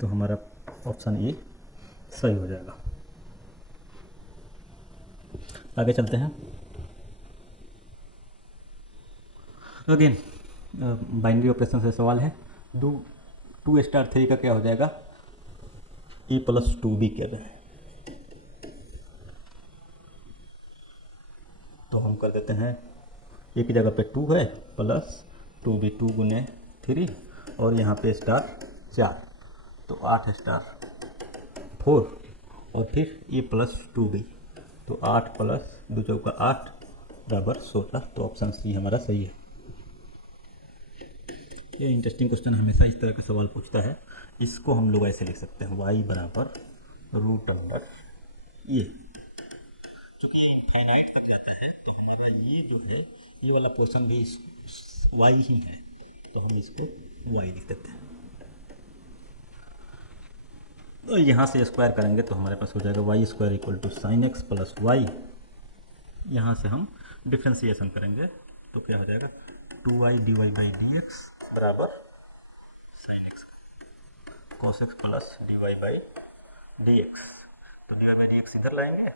तो हमारा ऑप्शन ए सही हो जाएगा। आगे चलते हैं। अगेन बाइनरी ऑपरेशन से सवाल है, 2*3 का क्या हो जाएगा, e+2b कर रहे हैं। तो हम कर देते हैं ए की जगह पे 2 है प्लस 2b 2 गुने 3 और यहाँ पे स्टार 4 तो 8 स्टार 4 और फिर ए प्लस 2b तो 8 प्लस 2 चौका 8 बराबर 16। तो ऑप्शन सी हमारा सही है। ये इंटरेस्टिंग क्वेश्चन हमेशा इस तरह के सवाल पूछता है। इसको हम लोग ऐसे लिख सकते हैं y बराबर रूट अंडर ये, चूँकि ये इनफाइनाइट तक जाता है तो हमारा ये जो है ये वाला पोर्शन भी y ही है, तो हम इसको y लिख देते हैं। तो यहाँ से स्क्वायर करेंगे तो हमारे पास हो जाएगा Y square equal to sine X plus Y. यहाँ से हम डिफ्रेंसिएशन करेंगे तो क्या हो जाएगा 2y dy by D X बराबर साइन एक्स का cos x plus dy by D X. तो dy बाई डी एक्स इधर लाएंगे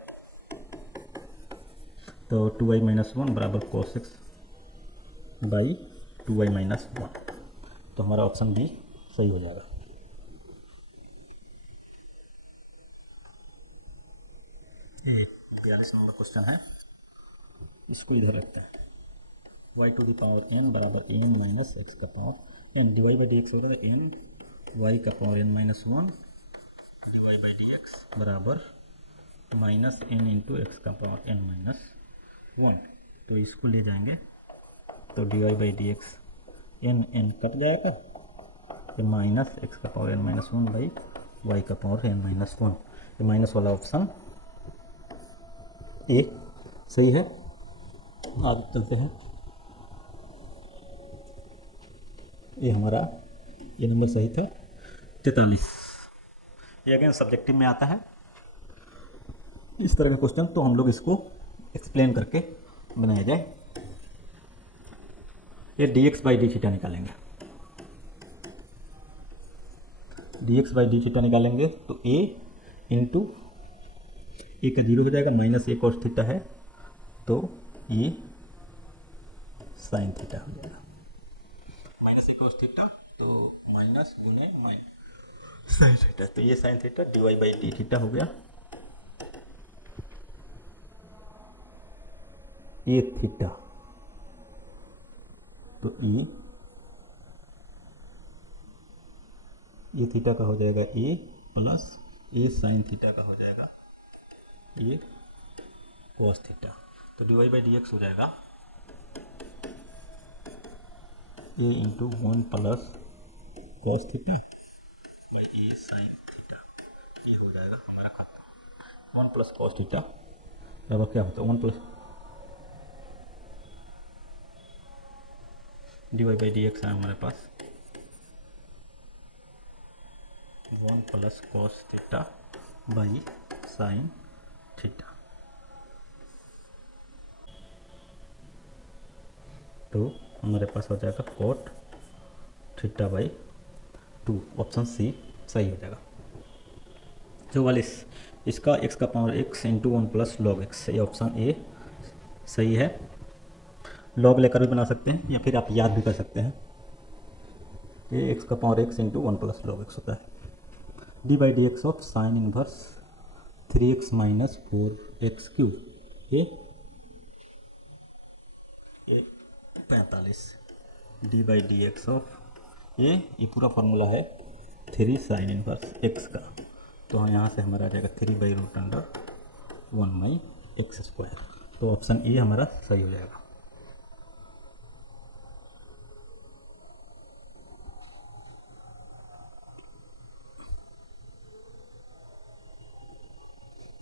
तो 2y माइनस 1 बराबर cos x by 2y minus 1। तो हमारा ऑप्शन बी सही हो जाएगा। ए 42 नंबर क्वेश्चन है, इसको इधर रखते हैं। y to the power n बराबर n माइनस एक्स का power n D Y by D X होता है n y का power n minus 1 D Y by D X बराबर माइनस n इंटू एक्स का पावर n माइनस 1। तो इसको ले जाएंगे तो D Y by D X n n cut जाएगा, ये माइनस एक्स का power n minus 1 by Y का पावर n माइनस 1। ये माइनस वाला ऑप्शन ए सही है। आगे चलते हैं। ये हमारा ये नंबर सही था 43। ये अगेन सब्जेक्टिव में आता है इस तरह का क्वेश्चन, तो हम लोग इसको एक्सप्लेन करके बनाया जाए। ये D X by D theta निकालेंगे। D X by D theta निकालेंगे तो ए इंटू ए का 0 हो जाएगा, माइनस ए कॉस थीटा है तो ये साइन थीटा हो जाएगा। माइनस ए कॉस थीटा तो माइनस गुने माइनस साइन थीटा, तो ये sine theta D Y by D theta हो गया। ए थीटा तो ये थीटा का हो जाएगा A plus A sine theta का हो जाएगा ये कॉस थीटा। तो D Y by D X हो जाएगा A into 1 plus cos theta by A sine theta. ये हो जाएगा हमारा खत्म। 1 प्लस कॉस थीटा बराबर क्या होता है 1 plus D Y by D X है हमारे पास 1 plus cos theta by sine theta. तो हमारे पास हो जाएगा cot theta by 2। Option C सही हो जाएगा। 44 इसका x का power x into 1 plus log X, ये ऑप्शन ए सही है। लॉग लेकर भी बना सकते हैं या फिर आप याद भी कर सकते हैं। ये x का power x into 1 plus log x होता है। D by D X of sine inverse 3x minus 4x cube, ये 45 D by D X of ये पूरा फॉर्मूला है 3 साइन इनवर्स x का। तो यहाँ से हमारा आ जाएगा 3 by root under 1 by X square. तो ऑप्शन ए हमारा सही हो जाएगा।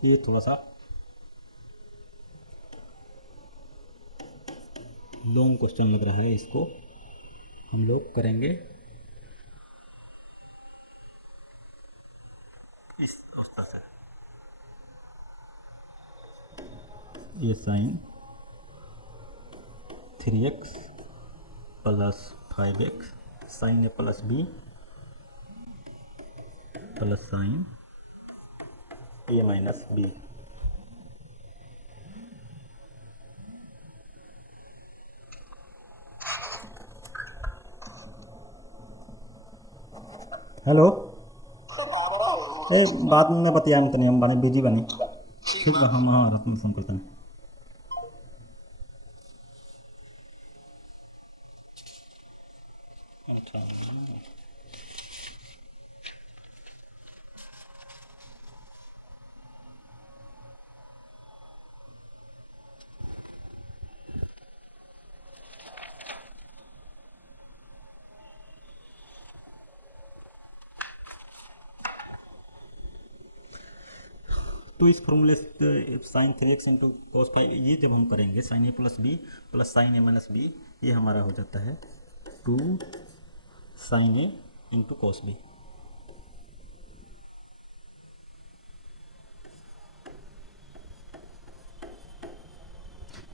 ये थोड़ा सा लॉन्ग क्वेश्चन लग रहा है, इसको हम लोग करेंगे इस स्तर से। ये sine 3x plus 5x sine A plus B plus sine A minus B. Hello ए बाद में बतिया हम तनी हम बने बिजी बनी ठीक बा। हम हाँ रात में फ़ोन करते हैं। अच्छा, तो इस फॉर्मूले से साइन 3x इंटू कॉस 5, ये जब हम करेंगे sign A plus B plus sine A minus B, ये हमारा हो जाता है 2 साइन ए इंटू कॉस बी।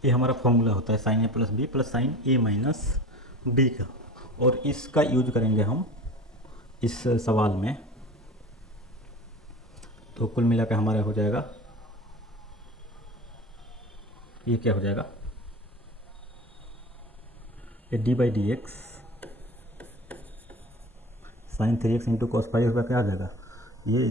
ये हमारा फॉर्मूला होता है sign A plus B plus sine A minus B का, और इसका यूज करेंगे हम इस सवाल में। तो कुल मिला के हमारा हो जाएगा, ये क्या हो जाएगा, ये D by D X sine 3x into cos 5x का क्या हो जाएगा, ये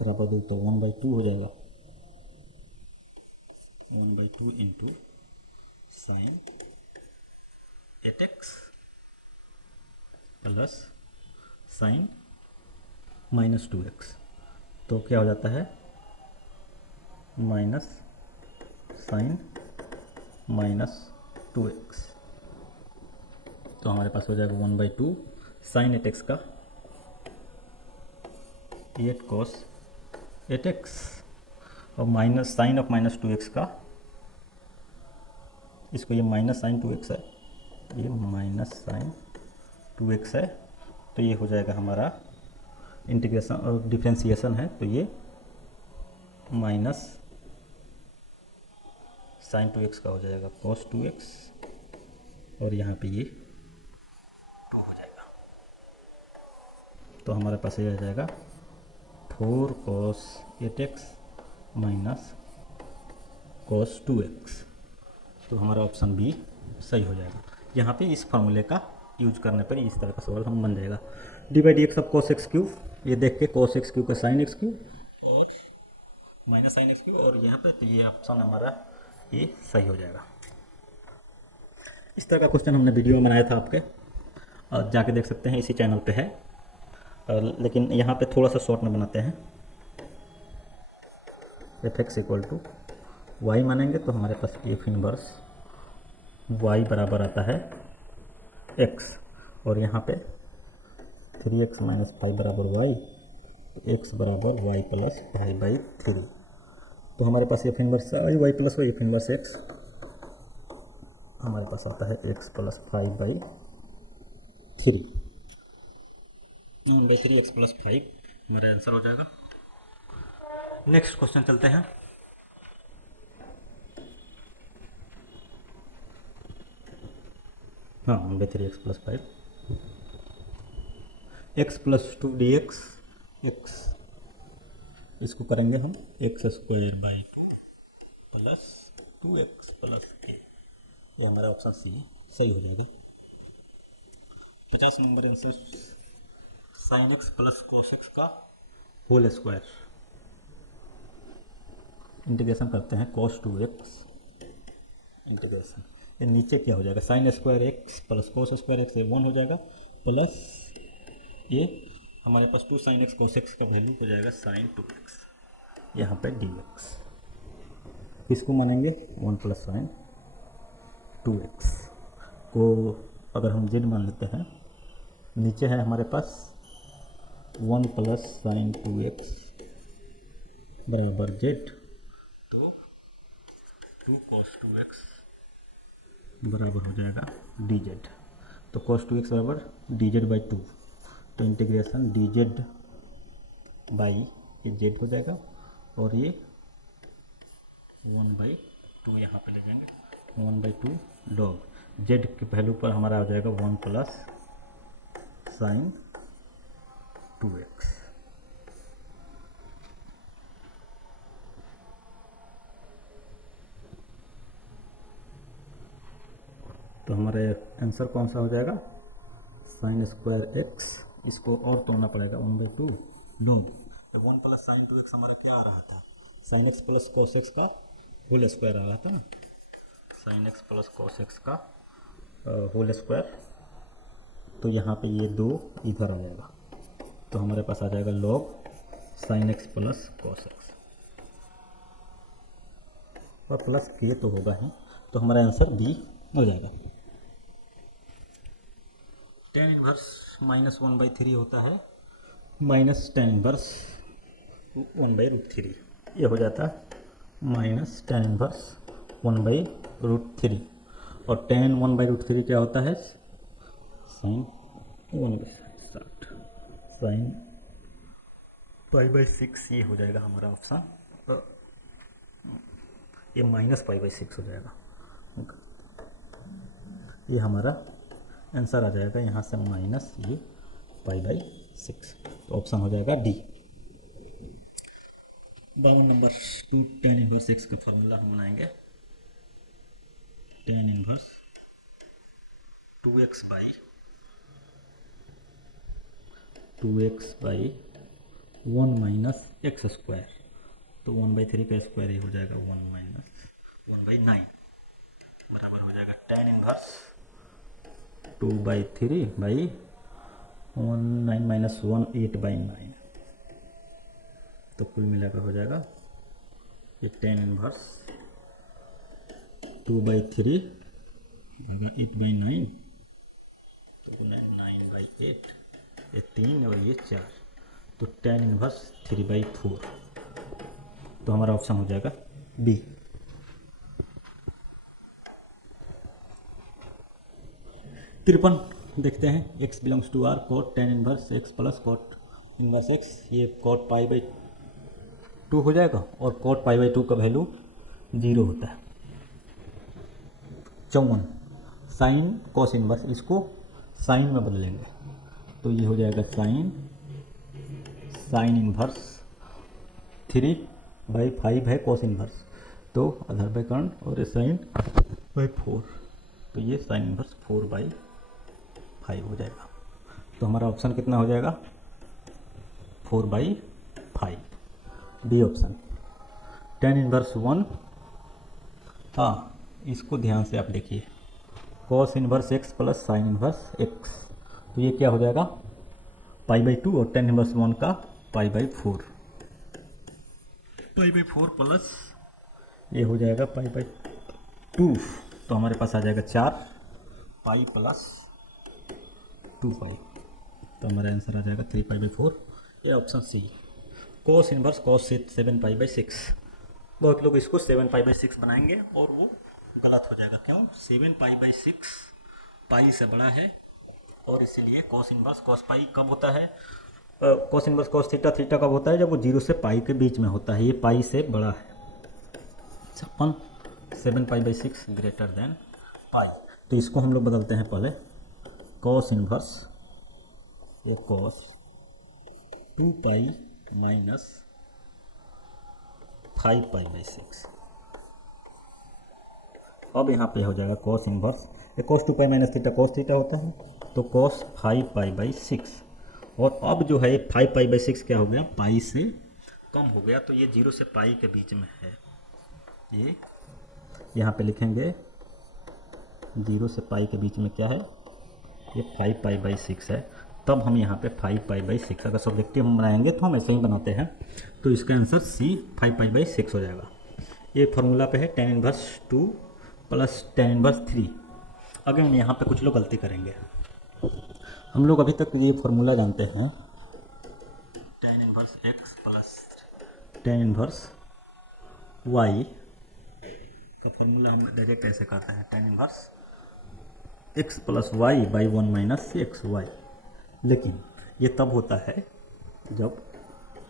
बराबर दो तो 1/2 हो जाएगा, 1/2 into sine 8x plus sign minus 2x। तो क्या हो जाता है, माइनस साइन माइनस 2x। तो हमारे पास हो जाएगा 1/2 साइन 8x का 8 cos 8x, और minus sign of minus 2x का, इसको ये माइनस साइन 2x है, ये माइनस साइन 2x है, तो ये हो जाएगा हमारा इंटीग्रेशन और डिफ्रेंसिएशन है, तो ये माइनस साइन 2x का हो जाएगा cos 2x, और यहाँ पे ये 2 हो जाएगा। तो हमारे पास ये आ जाएगा 4 cos 8x minus cos 2x। तो हमारा ऑप्शन बी सही हो जाएगा। यहाँ पे इस फॉर्मूले का यूज करने पर इस तरह का सवाल हम बन जाएगा। D by D X of cos x cube, ये देख के cos x क्यूब का साइन x क्यूब और माइनस साइन x क्यूब, और यहाँ पे तो ये ऑप्शन हमारा ये सही हो जाएगा। इस तरह का क्वेश्चन हमने वीडियो में बनाया था आपके, और जाके देख सकते हैं, इसी चैनल पे है। लेकिन यहाँ पे थोड़ा सा शॉर्ट में बनाते हैं। F X equal to Y मानेंगे तो हमारे पास एफ इनवर्स वाई बराबर आता है एक्स, और यहाँ पे 3x माइनस 5 बराबर वाई, तो x बराबर वाई प्लस 5/3। तो हमारे पास F inverse Y plus Y, F inverse X हमारे पास आता है x प्लस 5/3, 1/3 x प्लस 5 हमारा आंसर हो जाएगा। नेक्स्ट क्वेश्चन चलते हैं। हाँ, 1/3 x plus 5, x plus 2 dx, x इसको करेंगे हम x² 2 plus 2x plus k, ये हमारा ऑप्शन सी सही हो जाएगा। 50 number answer, sine x plus cos x का होल स्क्वायर, इंटीग्रेशन करते हैं cos 2x इंटीग्रेशन, ये नीचे क्या हो जाएगा, sine square x plus cos square x, ये 1 हो जाएगा, प्लस ये हमारे पास 2 साइन x cos x का वैल्यू हो जाएगा साइन 2x, यहाँ पे dx किसको मानेंगे, 1 प्लस साइन 2x को अगर हम z मान लेते हैं, नीचे है हमारे पास 1 प्लस साइन 2x बराबर z, तो 2 cos 2x बराबर हो जाएगा dz, तो cos 2x बराबर dz/2, तो इंटीग्रेशन dz बाई ये z हो जाएगा, और ये 1/2 यहाँ पे ले जाएंगे, 1/2 log z के वैल्यू पर हमारा हो जाएगा 1 प्लस साइन 2x। तो हमारे आंसर कौन सा हो जाएगा, साइन स्क्वायर x, इसको और तोड़ना पड़ेगा 1/2 log 1 प्लस साइन 2x हमारा क्या आ रहा था, sine x plus cos x का होल स्क्वायर आ रहा था ना, sine X plus cos X का होल स्क्वायर। तो यहाँ पे ये 2 इधर आ जाएगा, तो हमारे पास आ जाएगा log sign X plus cos x, और प्लस के तो होगा ही, तो हमारा आंसर बी हो जाएगा। टेन इनवर्स -1/3 होता है माइनस टेन इनवर्स 1/√3, ये हो जाता है माइनस टेन इनवर्स 1/√3, और टेन 1/√3 क्या होता है? साइन 1/60 साइन π/6, ये हो जाएगा हमारा ऑप्शन, ये -π/6 हो जाएगा, ये हमारा आंसर आ जाएगा यहाँ से माइनस ये π/6, तो ऑप्शन हो जाएगा D. 52 number 2 ten inverse x का फॉर्मूला हम बनाएंगे। Tan inverse 2x by 1 minus X square, तो 1/3 का स्क्वायर ये हो जाएगा 1 माइनस 1/9 बराबर हो जाएगा टेन इनवर्स 2/3 बाई 1 9 माइनस 1 8/9, तो कुल मिलाकर हो जाएगा ये टेन इनवर्स 2/3 भागा 8/9, तो गुना 9/8, ये 3 और ये 4, तो टेन इनवर्स 3/4, तो हमारा ऑप्शन हो जाएगा बी। 53 देखते हैं, x belongs to R cot tan inverse X plus cot inverse X, ये कोट π/2 हो जाएगा, और कोट π/2 का वैल्यू 0 होता है। 54 साइन कॉस इनवर्स, इसको साइन में बदलेंगे, तो ये हो जाएगा साइन इनवर्स 3/5 है कॉस इनवर्स, तो अधर्वकर्ण, और ये sin/4, तो ये साइन इनवर्स 4/5 हो जाएगा, तो हमारा ऑप्शन कितना हो जाएगा? 4/5, बी ऑप्शन। टेन इनवर्स 1, हाँ इसको ध्यान से आप देखिए, cos inverse X plus sine inverse x, तो ये क्या हो जाएगा? π/2, और टेन इनवर्स 1 का π/4 प्लस ये हो जाएगा π/2, तो हमारे पास आ जाएगा 4 पाई प्लस 2π, तो हमारा आंसर आ जाएगा 3π/4, ये option C. Cos inverse cos 7π/6, बहुत लोग इसको 7π/6 बनाएंगे और वो गलत हो जाएगा, क्यों? 7π/6 पाई से बड़ा है, और इसीलिए कॉस इनवर्स कॉस पाई कब होता है? कॉस इनवर्स कॉस थीटा कब होता है? जब वो 0 से पाई के बीच में होता है, ये पाई से बड़ा है। 56 7π/6 ग्रेटर देन पाई, तो इसको हम लोग बदलते हैं पहले, कॉस इनवर्स ये कॉस 2π माइनस 5π/6, अब यहाँ पे हो जाएगा कॉस इनवर्स ये cos 2π minus theta cos theta होता है, तो कॉस 5π/6, और अब जो है 5π/6 क्या हो गया? पाई से कम हो गया, तो ये 0 से पाई के बीच में है, ये यहाँ पे लिखेंगे 0 से पाई के बीच में क्या है? ये 5π/6 है, तब हम यहाँ पे 5π/6, अगर सब्जेक्टिव हम बनाएंगे तो हम ऐसे ही बनाते हैं, तो इसका आंसर सी 5π/6 हो जाएगा। ये फार्मूला पे है tan inverse 2 plus tan inverse 3। Again यहाँ पे कुछ लोग गलती करेंगे, हम लोग अभी तक ये फार्मूला जानते हैं tan inverse X plus tan inverse Y का फॉर्मूला हम डायरेक्ट ऐसे करते हैं, tan inverse X plus Y by 1 minus X Y, लेकिन ये तब होता है जब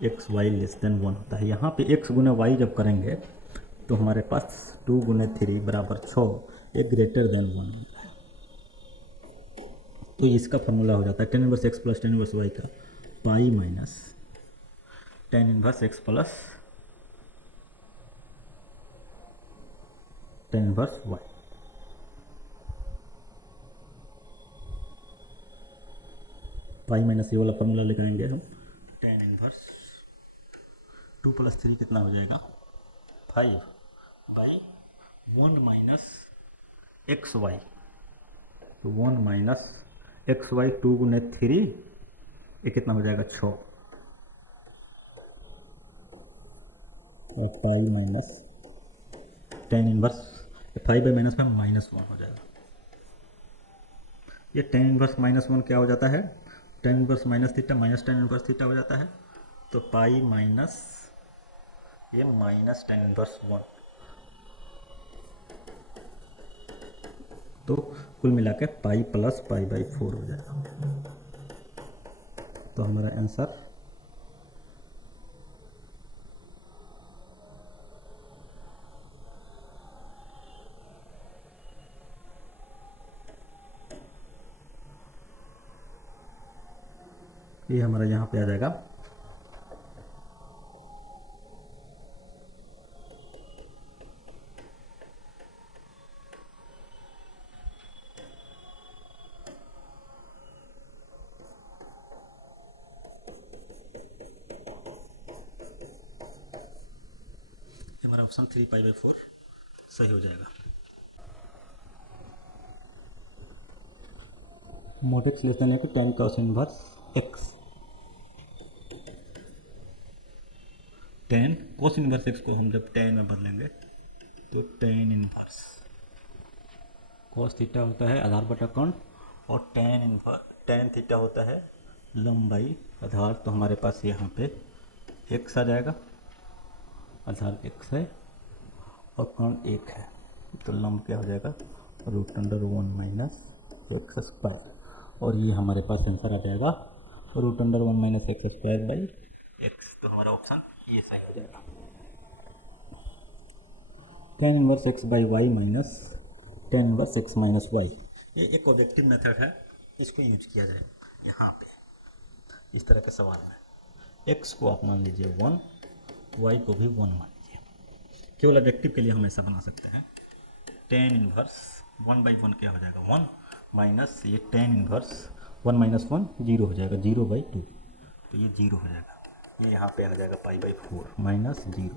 एक्स वाई लेस देन 1 होता है। यहाँ पे एक्स गुना वाई जब करेंगे तो हमारे पास 2 गुने 3 बराबर 6, एक ग्रेटर देन 1 हो रहा है, तो इसका फॉर्मूला हो जाता है tan inverse X plus tan inverse Y का pi minus tan inverse X plus tan inverse Y. Pi minus ये वाला फॉर्मूला लगाएंगे हम, टेन इनवर्स 2 + 3 कितना हो जाएगा? 5/1 माइनस एक्स वाई, तो 1 माइनस एक्स वाई 2 गुने 3, ये कितना हो जाएगा 6, और पाई minus tan inverse 5 by minus 5 -1 हो जाएगा। ये टेन इनवर्स -1 क्या हो जाता है, tan inverse minus theta minus tan inverse theta हो जाता है, तो पाई माइनस ये माइनस टेन इनवर्स 1, तो कुल मिला के पाई प्लस पाई बाई 4 हो जाएगा। तो हमारा आंसर ये हमारा यहाँ पे आ जाएगा हमारा ऑप्शन 3 पाई बाई 4 सही हो जाएगा। मोड एक्स लेस देन एक 10 cos inverse x, 10 cos inverse x को हम जब 10 में बदलेंगे तो 10 इनवर्स cos थीटा होता है आधार बटा कोण, और tan थीटा होता है लंबाई आधार, तो हमारे पास यहाँ पे x आ जाएगा, आधार x है और कोण 1 है, तो लंब क्या हो जाएगा √1 माइनस एक्स स्क्वायर, और ये हमारे पास आंसर आ जाएगा √1 minus X square by X. तो हमारा ऑप्शन ये सही हो जाएगा। tan inverse X by Y minus tan inverse X minus Y, ये एक ऑब्जेक्टिव मेथड है, इसको यूज किया जाए यहाँ पे इस तरह के सवाल में। x को आप मान लीजिए 1, y को भी 1 मान लीजिए, केवल ऑब्जेक्टिव के लिए हम ऐसा बना सकते हैं। tan इनवर्स 1 बाई 1 क्या हो जाएगा 1, माइनस ये tan इनवर्स 1 माइनस 1 0 हो जाएगा 0 बाई 2, तो ये 0 हो जाएगा, ये यहाँ पे आ जाएगा पाई बाई 4 माइनस 0,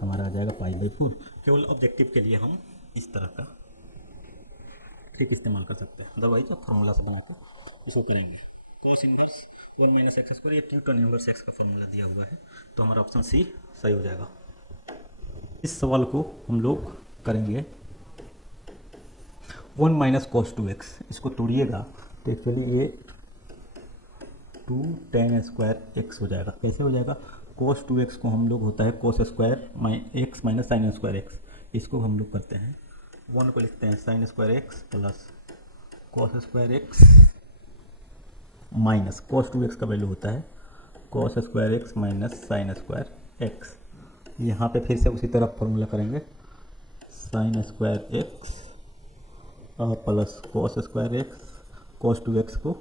हमारा आ जाएगा पाई बाई 4। केवल ऑब्जेक्टिव के लिए हम इस तरह का ट्रिक इस्तेमाल कर सकते हैं, अदरवाइज आप फॉर्मूला से बना के इसको करेंगे। cos inverse 1 minus X square, ये tan इनवर्स एक्स का फॉर्मूला दिया हुआ है, तो हमारा ऑप्शन सी सही हो जाएगा। इस सवाल को हम लोग करेंगे 1 माइनस cos 2x, इसको तोड़िएगा तो एक्चुअली ये 2 tan स्क्वायर x हो जाएगा। कैसे हो जाएगा, cos 2x को हम लोग होता है cos square x minus sine square x, इसको हम लोग करते हैं 1 को लिखते हैं sine square x plus cos square x minus cos 2x का वैल्यू होता है cos square x minus sine square x। यहाँ पे फिर से उसी तरह फॉर्मूला करेंगे, sine square x plus cos square x, cos 2x को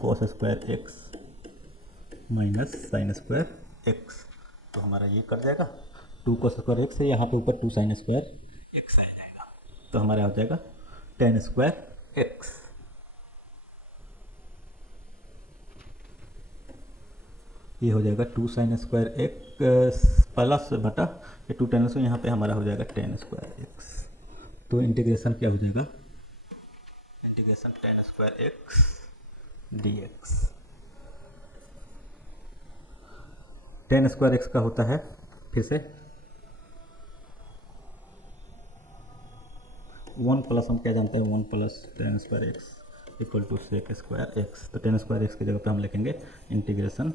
cos square x minus sine square x, तो हमारा ये कट जाएगा 2 cos स्क्वायर x है, यहाँ पे ऊपर 2 साइन स्क्वायर x आ जाएगा, तो हमारा हो जाएगा tan स्क्वायर x। ये हो जाएगा 2 साइन स्क्वायर x प्लस बटा ये 2 tan स्क्वायर, यहाँ पे हमारा हो जाएगा tan स्क्वायर x, तो इंटीग्रेशन क्या हो जाएगा, integration tan square x dx। tan square x का होता है फिर से 1 प्लस हम क्या जानते हैं 1 plus tan square x equal to sec square x, तो tan स्क्वायर x की जगह पे हम लिखेंगे integration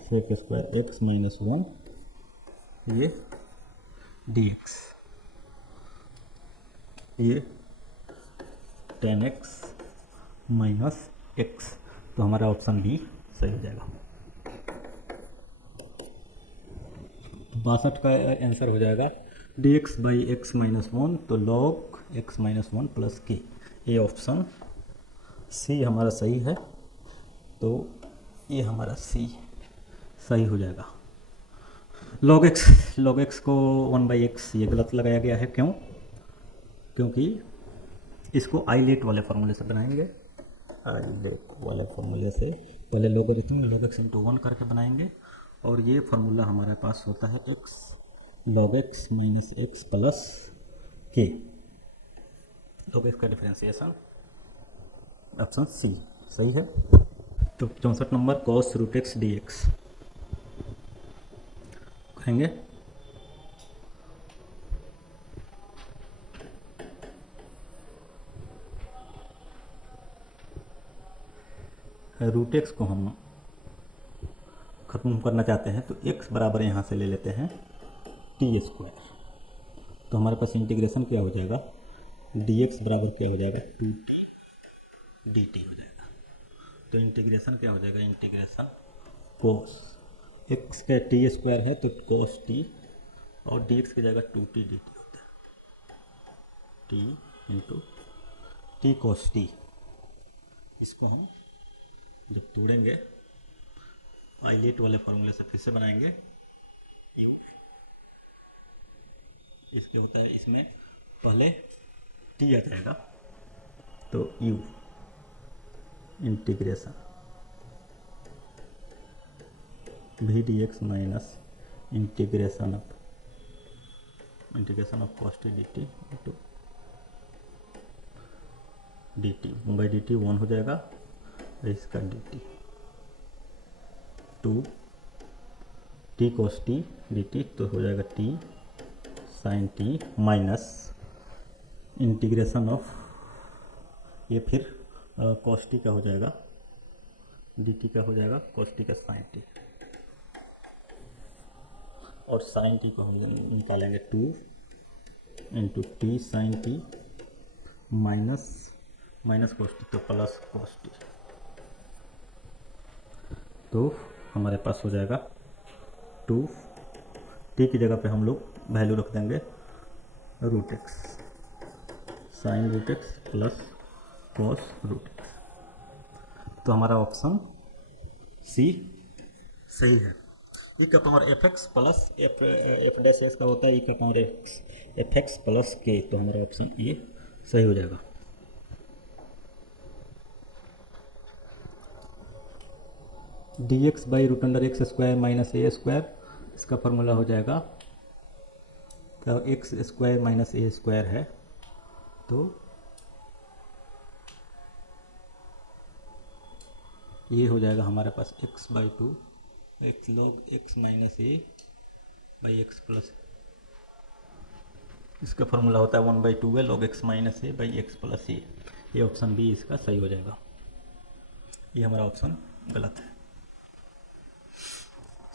sec square x minus 1 ये dx, ये tan x माइनस x, तो हमारा ऑप्शन बी सही हो जाएगा। 62 का आंसर हो जाएगा dx बाई एक्स माइनस 1, तो log x माइनस 1 प्लस के, ये ऑप्शन सी हमारा सही है, तो ये हमारा सी सही हो जाएगा। log x को 1 बाई एक्स ये गलत लगाया गया है, क्यों, क्योंकि इसको आइलेट वाले फार्मूले से बनाएंगे, आइलेट वाले फार्मूले से पहले लोगरिथमिक log x इंटू 1 करके बनाएंगे, और ये फार्मूला हमारे पास होता है x log x minus X plus K, log x का डिफरेंशिएशन ऑप्शन सी सही है। तो 64 number cos root X D X करेंगे। रूट एक्स को हम ख़त्म करना चाहते हैं तो x बराबर यहाँ से ले लेते हैं टी स्क्वायर। तो हमारे पास इंटीग्रेशन क्या हो जाएगा, dx बराबर क्या हो जाएगा 2t dt हो जाएगा। तो इंटीग्रेशन क्या हो जाएगा, इंटीग्रेशन cos x का टी स्क्वायर है तो cos t और dx की जगह 2t dt होता है, t into T cos t। इसको हम जब तोड़ेंगे आइलेट वाले फॉर्मूले से फिर से बनाएंगे, u इसके होता है, इसमें पहले t आ जाएगा तो u integration V D X minus integration of cos t dt into D T by D T 1 हो जाएगा, इसका D T 2 T cos t dt तो हो जाएगा t sine T minus integration of ये फिर cos t का हो जाएगा dt का हो जाएगा cos t का साइन टी, और साइन टी को हम निकालेंगे 2 into T sine T minus cos t तो प्लस cos t। तो हमारे पास हो जाएगा 2 टी की जगह पे हम लोग वैल्यू रख देंगे root x sine root x plus cos root x. तो हमारा ऑप्शन सी सही है। ई का power f x plus f dash x का होता है ई का पावर एफ एक्स प्लस के, तो हमारा ऑप्शन ए सही हो जाएगा। D X by root under X square minus A square, इसका फॉर्मूला हो जाएगा X square minus A square है, तो ये हो जाएगा हमारे पास x by 2 X log X minus A by X plus, इसका फॉर्मूला होता है 1 बाई 2 है log X minus A by X plus A. ये ऑप्शन बी इसका सही हो जाएगा, ये हमारा ऑप्शन गलत है।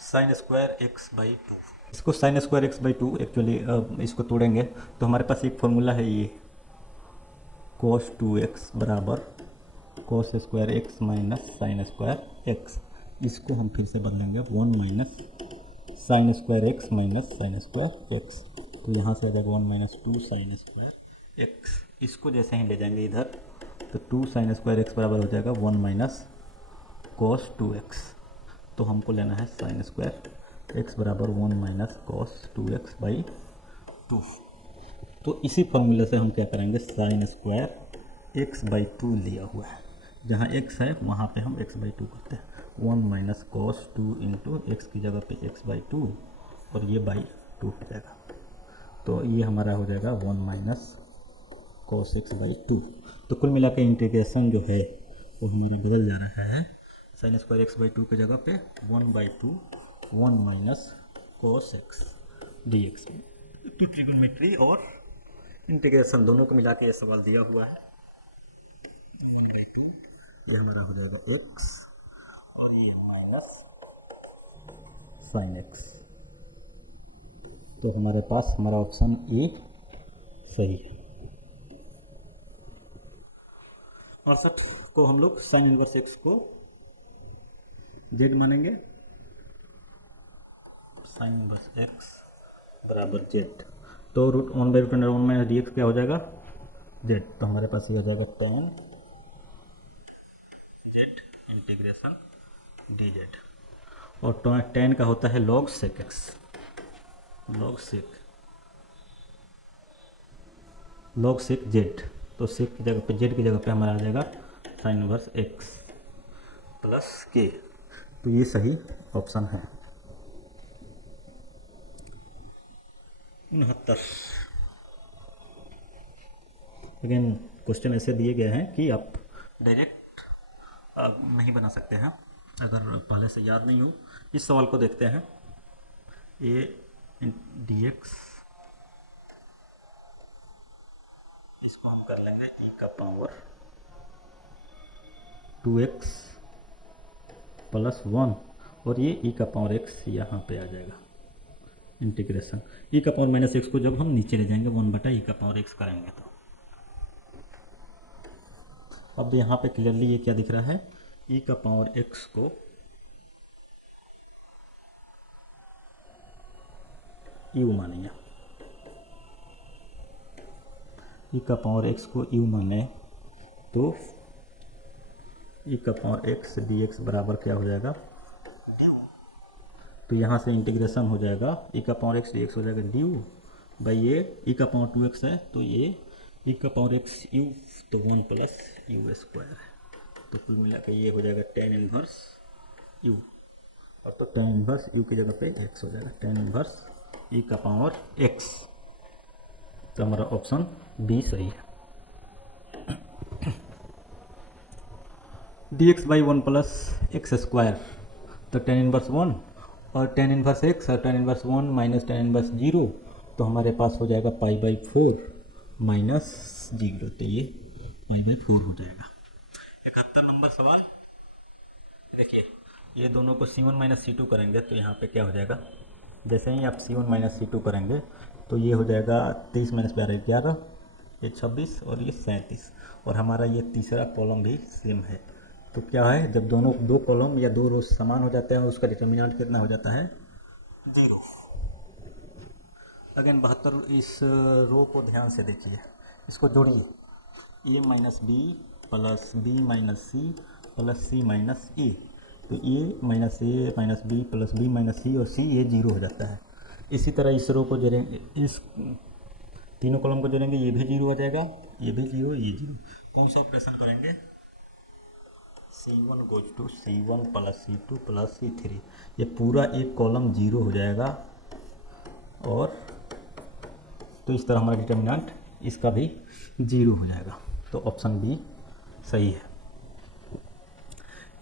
साइन स्क्वायर एक्स बाई 2, इसको sine square x by 2 actually इसको तोड़ेंगे तो हमारे पास एक फॉर्मूला है ये cos 2x बराबर cos square x minus sine square x. इसको हम फिर से बदलेंगे 1 minus sine square x minus sine square X, तो यहाँ से आ जाएगा 1 माइनस 2 साइन स्क्वायर एक्स। इसको जैसे ही ले जाएंगे इधर तो 2 साइन स्क्वायर एक्स बराबर हो जाएगा 1 माइनस cos 2x। तो हमको लेना है साइन स्क्वायर एक्स बराबर 1 माइनस cos 2x बाई 2। तो इसी फॉर्मूले से हम क्या करेंगे, साइन स्क्वायर एक्स बाई 2 लिया हुआ है, जहाँ x है वहाँ पे हम x बाई 2 करते हैं। 1 माइनस cos 2 इंटू एक्स की जगह पे x बाई 2 और ये बाई 2 हो जाएगा, तो ये हमारा हो जाएगा 1 माइनस cos x बाई 2। तो कुल मिला के इंटीग्रेशन जो है वो हमारा बदल जा रहा है, साइन स्क्वायर एक्स बाई 2 के जगह पे 1 by 2 1 minus cos x dx। तो ट्रिगोनोमेट्री और इंटीग्रेशन दोनों को मिला के ये सवाल दिया हुआ है। 1 बाई 2 ये हमारा हो जाएगा x और ये माइनस साइन x। तो हमारे पास हमारा ऑप्शन ए सही है। 68 को हम लोग साइन इनवर्स x को z मानेंगे, साइन इनवर्स x बराबर z, तो root 1 by root under 1 minus d x क्या हो जाएगा z। तो हमारे पास ये हो जाएगा tan z इंटीग्रेशन dz, और tan का होता है log sec x, log sec z। तो sec की जगह पे z की जगह पे हमारा आ जाएगा sign inverse x plus k, तो ये सही ऑप्शन है। 69 अगेन क्वेश्चन ऐसे दिए गए हैं कि आप डायरेक्ट नहीं बना सकते हैं अगर पहले से याद नहीं हो। इस सवाल को देखते हैं। ए डी एक्स, इसको हम कर लेंगे e का पावर 2x प्लस 1 और ये e का पावर x यहाँ पे आ जाएगा। इंटीग्रेशन e का पावर माइनस एक्स को जब हम नीचे ले जाएंगे 1/e का पावर x करेंगे तो अब यहाँ पे क्लियरली ये क्या दिख रहा है, e का पावर x को u मानिए, e का पावर x को u माने तो e का पावर x dx बराबर क्या हो जाएगा, ड्यू। तो यहाँ से इंटीग्रेशन हो जाएगा e का पावर x dx हो जाएगा ड्यू बाई ये e का पावर 2x है तो ये e का पावर x u तो 1 प्लस u स्क्वायर है। तो कुल मिला के ये हो जाएगा tan इनवर्स u और तो tan इनवर्स u की जगह पे x हो जाएगा, tan इनवर्स e का पावर x। तो हमारा ऑप्शन बी सही है। dx by 1 plus x square तो tan इनवर्स 1 और tan इनवर्स x और tan inverse 1 minus tan inverse 0 तो हमारे पास हो जाएगा पाई बाई 4 माइनस 0 तो ये पाई बाई 4 हो जाएगा। 71 नंबर सवाल देखिए, ये दोनों को C1 माइनस C2 करेंगे तो यहाँ पे क्या हो जाएगा, जैसे ही आप C1 माइनस C2 करेंगे तो ये हो जाएगा 23 माइनस 12 11, ये 26 और ये 37 और हमारा ये तीसरा कॉलम भी सेम है। तो क्या है, जब दोनों दो कॉलम या दो रो समान हो जाते हैं उसका डिटर्मिनेंट कितना हो जाता है, 0। अगेन 72 इस रो को ध्यान से देखिए, इसको जोड़िए, a minus B plus B minus C plus C minus A तो a minus A minus B plus B minus C और सी ये 0 हो जाता है। इसी तरह इस रो को जोड़ेंगे, इस तीनों कॉलम को जोड़ेंगे, ये भी 0 हो जाएगा, ये भी 0, ये 0। कौन सा ऑपरेशन करेंगे, C1 goes to C1 plus C2 plus C3, ये पूरा एक कॉलम 0 हो जाएगा और तो इस तरह हमारा डिटर्मिनेंट इसका भी 0 हो जाएगा। तो ऑप्शन बी सही है।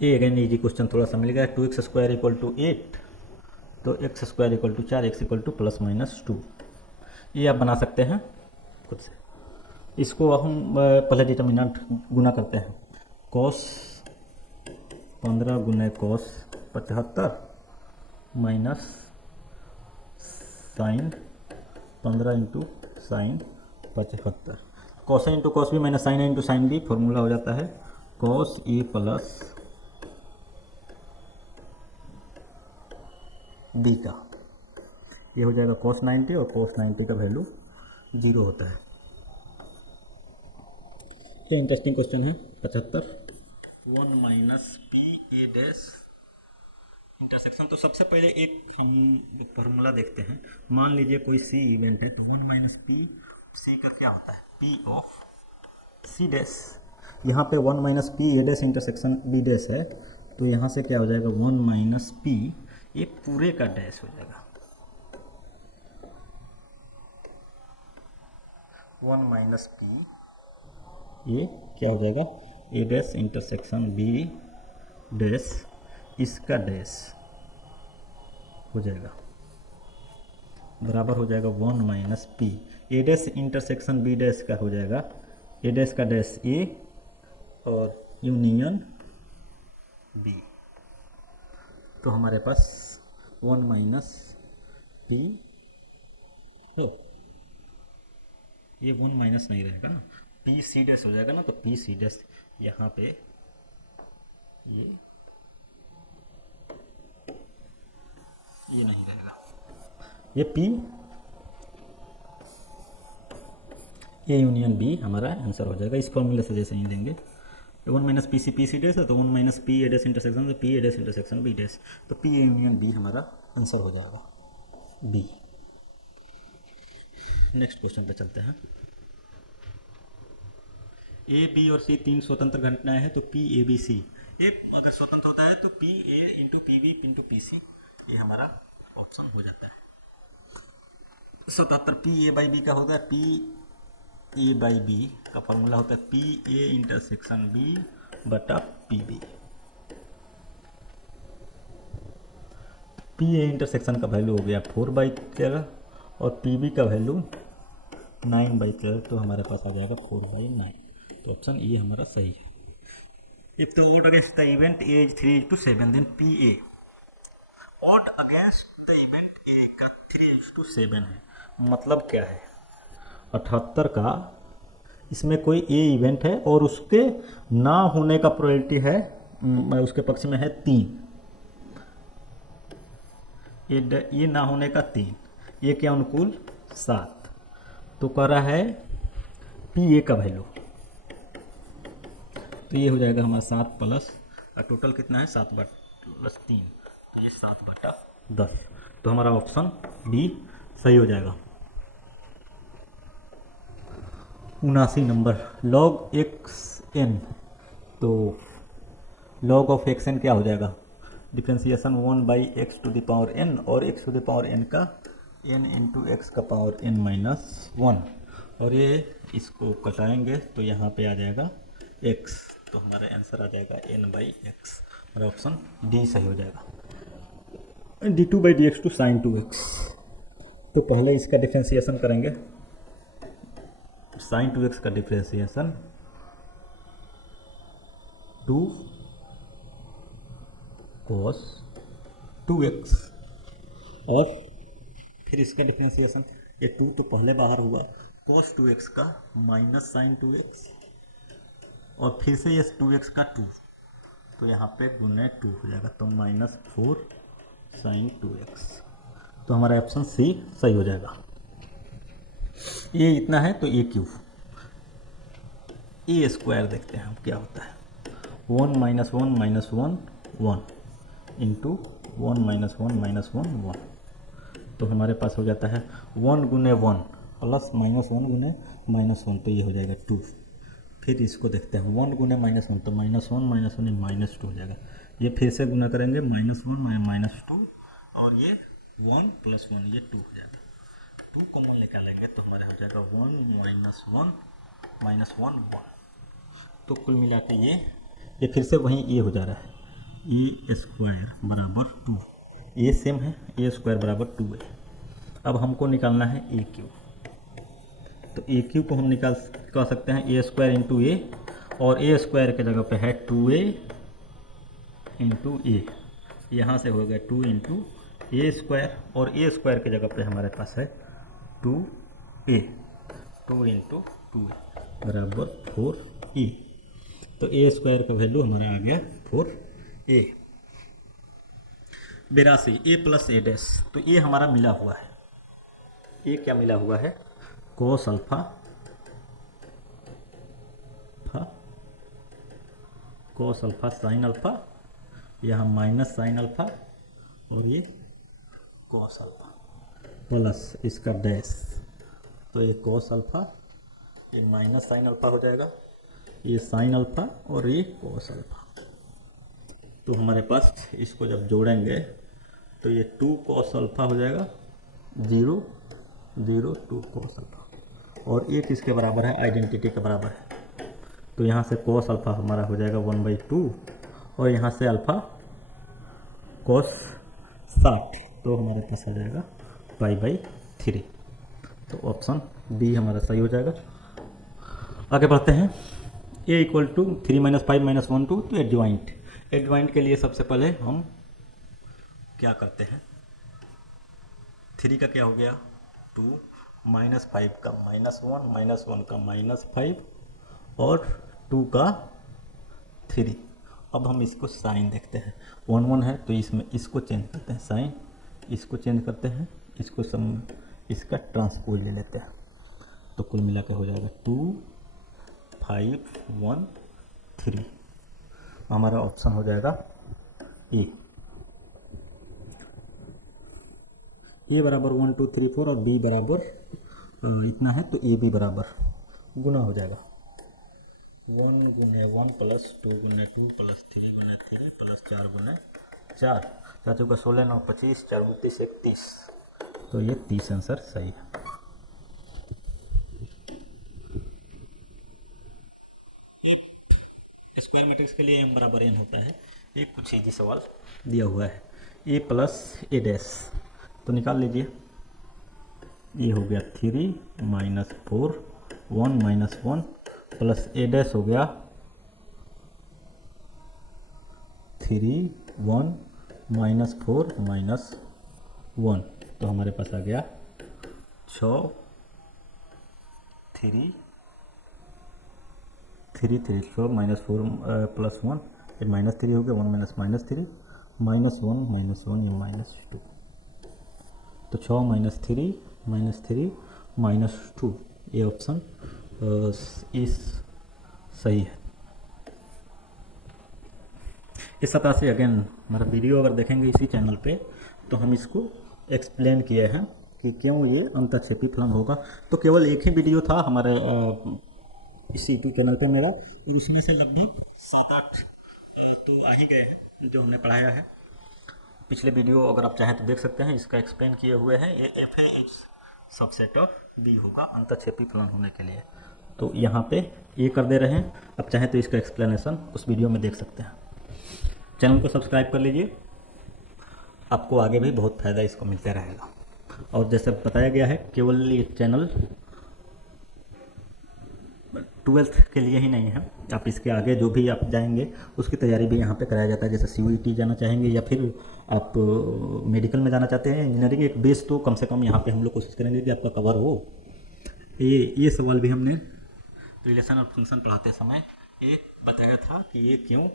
ए अगेन इजी क्वेश्चन थोड़ा सा मिल गया, 2x स्क्वायर इक्वल टू 8 तो x square equal to 4x equal to plus minus 2। ये आप बना सकते हैं खुद से। इसको हम पहले डिटर्मिनेंट गुना करते हैं, cos 15 गुना cos 75 minus sine 15 into sine 75। Cos into cos B minus sine into sine B formula हो जाता है कॉस ए प्लस बी का, ये हो जाएगा cos 90 और cos 90 का वैल्यू 0 होता है। ये इंटरेस्टिंग क्वेश्चन है 75, 1 minus P A dash intersection. तो सबसे पहले एक हम फॉर्मूला देखते हैं। मान लीजिए कोई सी इवेंट है तो 1 माइनस पी सी का क्या होता है, पी ऑफ सी डैश। यहाँ पे 1 minus P A dash intersection B dash है तो यहाँ से क्या हो जाएगा, 1 माइनस पी ये पूरे का डैश हो जाएगा, 1 माइनस पी ये क्या हो जाएगा, A dash intersection B dash इसका डैश हो जाएगा बराबर हो जाएगा 1 minus P A dash intersection B dash का हो जाएगा, ए डैश का डैश ए और यूनियन बी। तो हमारे पास 1 माइनस पी हो, ये 1 माइनस नहीं रहेगा ना, पी सी डैश हो जाएगा ना, तो पी सी डैश यहाँ पे ये नहीं रहेगा, ये पी ए यूनियन बी हमारा आंसर हो जाएगा। इस फॉर्मूले से जैसे ही लेंगे 1 माइनस पी सी डैश है तो 1 minus P A dash intersection तो P A dash intersection B dash, तो पी ए यूनियन बी हमारा आंसर हो जाएगा बी। नेक्स्ट क्वेश्चन पे चलते हैं। ए बी और सी तीन स्वतंत्र घटनाएं हैं तो पी ए बी सी, ए अगर स्वतंत्र होता है तो P A into P B into P C, ये हमारा ऑप्शन हो जाता है। 77 पी ए बाई बी का होगा पी ए बाई बी का फॉर्मूला होता है पी ए इंटरसेक्शन बी बटा P B. P A intersection का वैल्यू हो गया 4/13 और पी बी का वैल्यू 9/13, तो हमारे पास आ जाएगा 4/9। तो ऑप्शन ए हमारा सही है। If the odd against the event A is 3:7 then P A. Odd against the event A का 3:7 है, मतलब क्या है? 78 का इसमें कोई ए इवेंट है और उसके ना होने का प्रोबेबिलिटी है, उसके पक्ष में है 3, ये ना होने का 3, ये के अनुकूल 7। तो कह रहा है पी ए का वैल्यू, तो ये हो जाएगा हमारा 7 प्लस टोटल कितना है 7/3, तो ये 7/10। तो हमारा ऑप्शन बी सही हो जाएगा। 79 नंबर, log एक्स एन। तो log ऑफ एक्स एन क्या हो जाएगा? डिफ्रेंसिएशन 1/x⁴n और x⁴n का n इंटू एक्स का पावर n-1, और ये इसको कटाएंगे तो यहाँ पे आ जाएगा x, तो हमारा आंसर आ जाएगा n/x, और ऑप्शन डी सही हो जाएगा। d2/dx to sign 2x। तो पहले इसका डिफ्रेंसिएशन करेंगे। साइन 2x का डिफ्रेंसिएशन 2 cos 2x, और फिर इसका डिफ्रेंसिएशन, ये 2 तो पहले बाहर हुआ, cos 2x का माइनस साइन 2x, और फिर से ये 2x का 2, तो यहाँ पे गुने 2 हो जाएगा, तो -4 साइन 2x। तो हमारा ऑप्शन सी सही हो जाएगा। ये इतना है तो ए क्यूब, ए स्क्वायर देखते हैं हम क्या होता है। 1 - 1 - 1 1 इंटू 1 - 1 - 1 1, तो हमारे पास हो जाता है 1 गुने 1 प्लस -1 गुने -1, तो ये हो जाएगा 2। फिर इसको देखते हैं 1 गुने -1, तो -1 -2 हो जाएगा। ये फिर से गुना करेंगे -1 -2, और ये 1 + 1 ये 2 हो जाएगा। 2 कॉमन निकालेंगे तो हमारा हो जाएगा 1 - 1 - 1 1। तो कुल मिला के ये फिर से वहीं ए हो जा रहा है, ए स्क्वायर बराबर 2, ए सेम है, ए स्क्वायर बराबर 2 है। अब हमको निकालना है ए क्यू, तो ए क्यू को हम निकाल सकते हैं ए स्क्वायर इंटू ए, और ए स्क्वायर के जगह पे है 2a इंटू ए, यहाँ से हो गया 2 इंटू ए स्क्वायर, और ए स्क्वायर के जगह पे हमारे पास है 2a, 2 इंटू 2a बराबर 4a। तो ए स्क्वायर का वैल्यू हमारा आ गया 4a। 82 a + a', तो ये हमारा मिला हुआ है। ये क्या मिला हुआ है? Cos alpha cos alpha sine alpha, यहाँ माइनस साइन अल्फा, और ये कोस अल्फा प्लस इसका डैश, तो ये कोस अल्फा, ये माइनस साइन अल्फा हो जाएगा, ये साइन अल्फा, और ये कोस अल्फा। तो हमारे पास इसको जब जोड़ेंगे तो ये 2 कोस अल्फा हो जाएगा, 0 0 2 कोस अल्फा, और ये किसके बराबर है? आइडेंटिटी के बराबर है। तो यहाँ से कोस अल्फा हमारा हो जाएगा 1/2, और यहाँ से अल्फा कोस 60, तो हमारे पास आ जाएगा π/3। तो ऑप्शन बी हमारा सही हो जाएगा। आगे बढ़ते हैं। a = 3 - 5 - 1 2, तो एडजॉइंट के लिए सबसे पहले हम क्या करते हैं? 3 का क्या हो गया? 2, -5 का -1, -1 का -5, और 2 का 3। अब हम इसको साइन देखते हैं। 1 1 है तो इसमें इसको चेंज करते हैं, साइन इसको चेंज करते हैं, इसका ट्रांसपोज ले लेते हैं, तो कुल मिला के हो जाएगा 2 5 1 3। हमारा ऑप्शन हो जाएगा ए बराबर 1 2 3 4, और बी बराबर इतना है, तो ए बी बराबर गुना हो जाएगा 1 गुने 1 प्लस 2 गुने 2 प्लस 3 गुने 3 प्लस 4 गुने 4, 4 चौका 16 9 25 4 29 31, तो ये 30 आंसर सही है। ये स्क्वायर मैट्रिक्स के लिए एम बराबर एन होता है। ये कुछ इजी सवाल दिया हुआ है। ए प्लस ए डैश, तो निकाल लीजिए। ये हो गया 3 माइनस 4 1 माइनस 1 प्लस ए डैश हो गया 3 1 माइनस 4 माइनस 1, तो हमारे पास आ गया 6 3 3 3 6 माइनस 4 प्लस 1, ये माइनस 3 हो गया, 1 माइनस माइनस 3 माइनस 1 ये माइनस 2, तो 6 माइनस 3 माइनस 2, ये ऑप्शन इस सही है। इस तरह से अगेन हमारा वीडियो अगर देखेंगे इसी चैनल पे तो हम इसको एक्सप्लेन किए हैं कि क्यों ये अंतःक्षेपी फलन होगा। तो केवल एक ही वीडियो था हमारे इस यूट्यूब चैनल पे मेरा, और उसमें से लगभग 7-8 तो आ ही गए हैं जो हमने पढ़ाया है। पिछले वीडियो अगर आप चाहें तो देख सकते हैं, इसका एक्सप्लेन किए हुए हैं। ये f A is subset of B होगा अंतःक्षेपी फलन होने के लिए, तो यहाँ पे ये कर दे रहे हैं। अब चाहें तो इसका एक्सप्लेनेशन उस वीडियो में देख सकते हैं। चैनल को सब्सक्राइब कर लीजिए, आपको आगे भी बहुत फ़ायदा इसको मिलता रहेगा। और जैसे बताया गया है, केवल ये चैनल 12th के लिए ही नहीं है, आप इसके आगे जो भी आप जाएंगे उसकी तैयारी भी यहाँ पे कराया जाता है। जैसे CUET जाना चाहेंगे या फिर आप मेडिकल में जाना चाहते हैं, इंजीनियरिंग, एक बेस तो कम से कम यहाँ पे हम लोग कोशिश करेंगे कि आपका कवर हो। ये सवाल भी हमने रिलेशन और फंक्शन पढ़ाते समय ये बताया था कि ये क्यों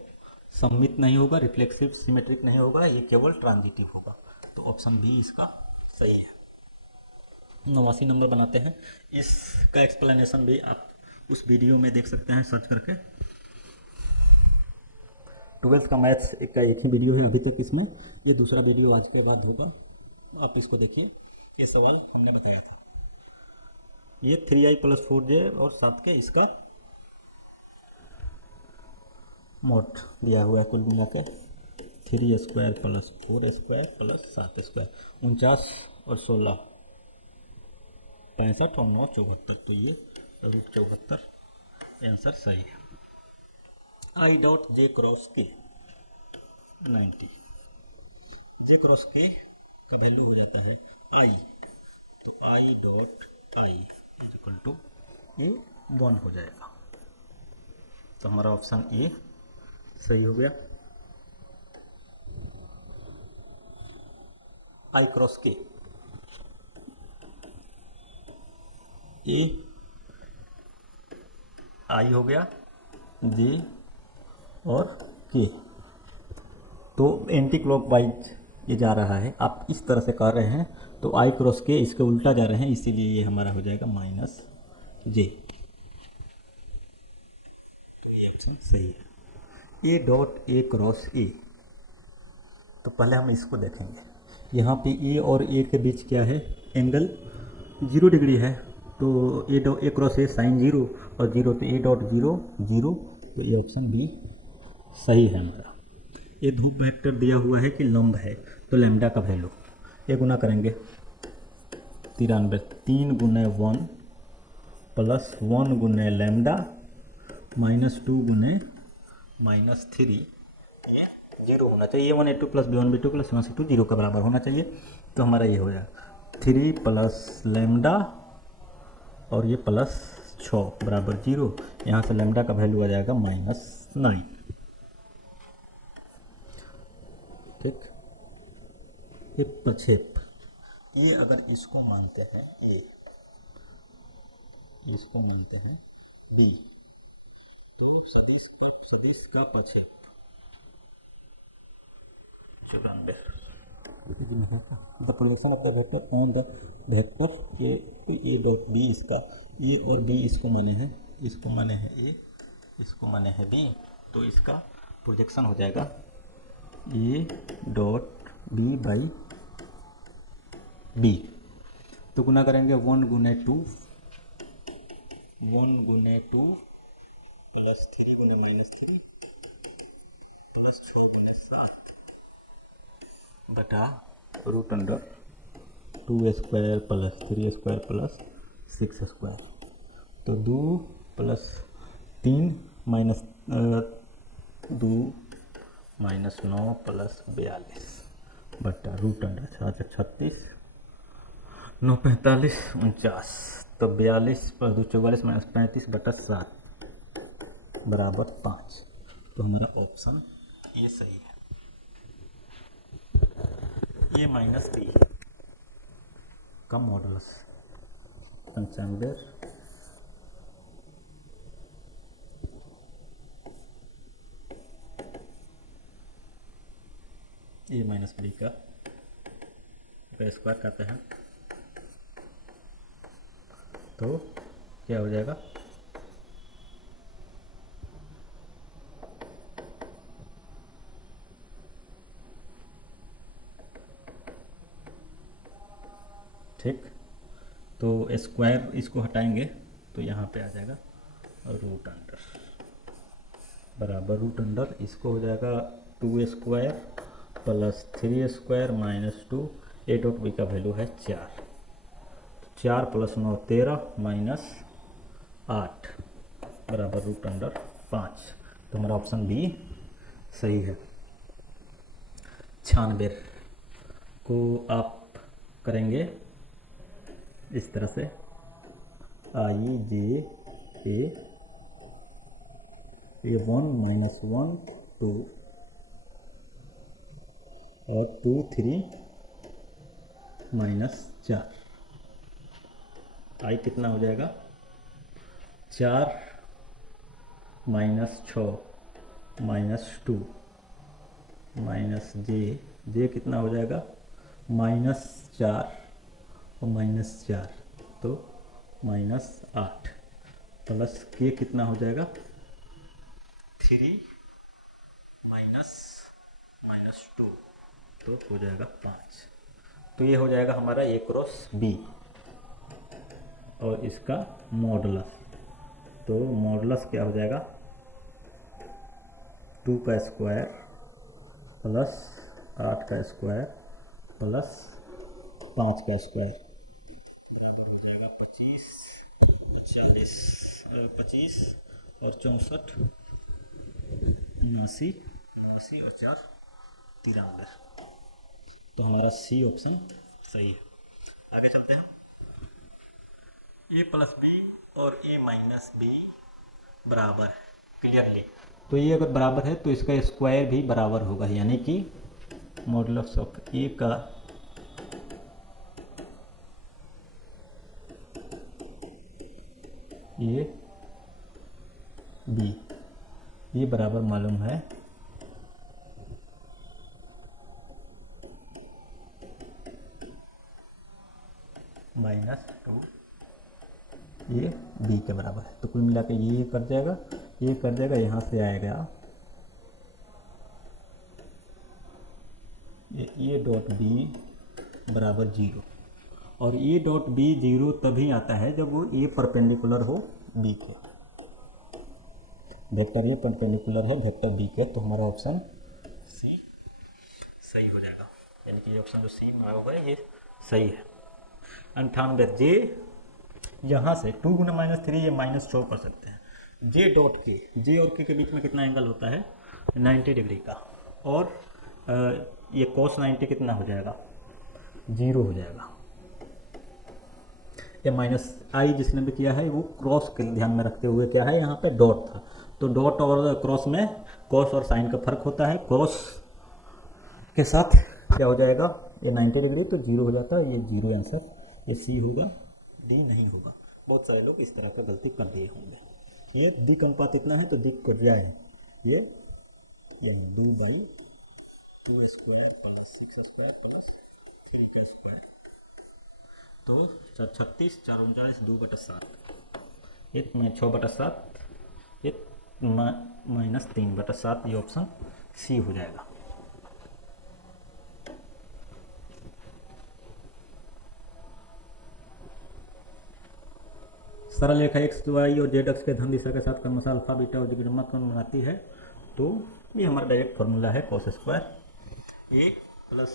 सममित नहीं होगा, रिफ्लेक्सिव सिमेट्रिक नहीं होगा, ये केवल ट्रांजिटिव होगा। तो ऑप्शन बी इसका सही है। 89 नंबर बनाते हैं। इसका एक्सप्लेनेशन भी आप उस वीडियो में देख सकते हैं सर्च करके। 12th का मैथ्स का एक ही वीडियो है अभी तक इसमें, ये दूसरा वीडियो आज के बाद होगा, आप इसको देखिए। ये सवाल हमने बताया था। ये 3i + 4j और 7 के इसका मोड दिया हुआ है कुल मिला के 3² + 4² + 7², 49 और 16 65 और 9 74, तो ये √74 आंसर सही है। I.J क्रॉस के 90, J क्रॉस के का वैल्यू हो जाता है I, तो I.I = ये 1 हो जाएगा, तो हमारा ऑप्शन ए सही हो गया। I क्रॉस के ए I हो गया, J और K, तो एंटी क्लॉकवाइज ये जा रहा है, आप इस तरह से कर रहे हैं, तो I क्रॉस के इसके उल्टा जा रहे हैं, इसीलिए ये हमारा हो जाएगा -J, तो ये ऑप्शन सही है। A.A क्रॉस A, तो पहले हम इसको देखेंगे। यहाँ पे A और A के बीच क्या है, एंगल 0 डिग्री है, तो A क्रॉस A साइन 0 और 0, तो A.0 0, तो ये ऑप्शन बी सही है हमारा। ये ध्रुव वेक्टर दिया हुआ है कि लंब है, तो लैम्डा का वैल्यू ये गुना करेंगे 93, 3 × 1 + 1 × लैम्डा -2 × -3, ये 0 होना चाहिए। A1A2 + B1B2 + C1C2 0 के बराबर होना चाहिए, तो हमारा ये हो जाएगा 3 + लैम्डा और ये +6 = 0। यहाँ से लैम्डा का वैल्यू आ जाएगा -9, ठीक। ये प्रक्षेप, ये अगर इसको मानते हैं ए, इसको मानते हैं बी, तो सदिश पर सदिश का प्रक्षेप 94, the projection of the vector on the vector ये, तो A.B इसका, ए और बी इसको माने हैं, इसको माने हैं ए, इसको माने हैं बी, तो इसका प्रोजेक्शन हो जाएगा A.B/B, तो गुना करेंगे 1 × 2 + 3 × -3 + 6 × 7 बटा √2² + 3² + 6², तो 2 + 3 माइनस 2 माइनस 9 प्लस 42 बटा रूट अंडर 36 9 45 49, तो 42 प्लस 2 44 माइनस 35 बटा 7 बराबर 5। तो हमारा ऑप्शन ये सही है, ए माइनस बी का मॉडुलस 95, ए माइनस बी का स्क्वायर करते हैं तो क्या हो जाएगा, ठीक। तो स्क्वायर इसको हटाएंगे तो यहाँ पे आ जाएगा रूट अंडर बराबर रूट अंडर, इसको हो जाएगा 2 square plus 3 square minus 2, A dot B का वैल्यू है 4, 4 प्लस 9 13 माइनस 8 बराबर रूट अंडर 5। तो हमारा ऑप्शन बी सही है। 96 को आप करेंगे इस तरह से, आई जे ए 1 माइनस 1 2 और 2 3 माइनस 4, आई कितना हो जाएगा 4 माइनस 6 माइनस 2 माइनस जे कितना हो जाएगा माइनस 4 और माइनस 4, तो माइनस 8 प्लस के कितना हो जाएगा 3 माइनस 2, तो हो जाएगा 5। तो ये हो जाएगा हमारा ए क्रॉस बी और इसका मॉडुलस। तो मॉडुलस क्या हो जाएगा 2 का स्क्वायर प्लस 8 का स्क्वायर प्लस 5 का स्क्वायर बराबर हो जाएगा 25 40 25 और 64 79 89 और 4 93। तो हमारा सी ऑप्शन सही है। आगे चलते हैं, ए प्लस बी और ए माइनस बी बराबर है क्लियरली। तो ये अगर बराबर है तो इसका स्क्वायर भी बराबर होगा, यानी कि मॉडुलस ऑफ ए का ये बी ये बराबर मालूम है -2 ये बी के बराबर है। तो कुल मिला के ये कट जाएगा, ये कट जाएगा, यहाँ से आएगा ये डॉट बी बराबर 0, और ये डॉट बी 0 तभी आता है जब वो ए परपेंडिकुलर हो बी के, वेक्टर ये परपेंडिकुलर है वेक्टर बी के। तो हमारा ऑप्शन सी सही हो जाएगा, यानी कि ये ऑप्शन जो सी में होगा ये सही है। 98 जे यहाँ से 2 गुना -3 ये -4 कर सकते हैं। जे डॉट के, जे और के बीच में कितना एंगल होता है 90 डिग्री का, और ये cos 90 कितना हो जाएगा 0 हो जाएगा। ये माइनस आई जिसने भी किया है वो क्रॉस के ध्यान में रखते हुए क्या है, यहाँ पे डॉट था, तो डॉट और क्रॉस में cos और साइन का फर्क होता है। cos के साथ क्या हो जाएगा ये 90 डिग्री, तो 0 हो जाता है, ये 0 आंसर, ये सी होगा, डी नहीं होगा। बहुत सारे लोग इस तरह का गलती कर दिए होंगे। ये दिक अनुपात इतना है तो दिक को जाए, ये यही 2/2 स्क्वायर प्लस 6 स्क्वायर प्लस 3 का स्क्वायर, तो 36 4 39 2/7, ये 6/7, ये -3/7, ये ऑप्शन सी हो जाएगा। सरल रेखा एक्स वाई और जेड अक्ष के धन दिशा के साथ क्रमशः अल्फा बीटा और दिग्भ्रमक कोण बनाती है। तो ये हमारा डायरेक्ट फार्मूला है cos square A plus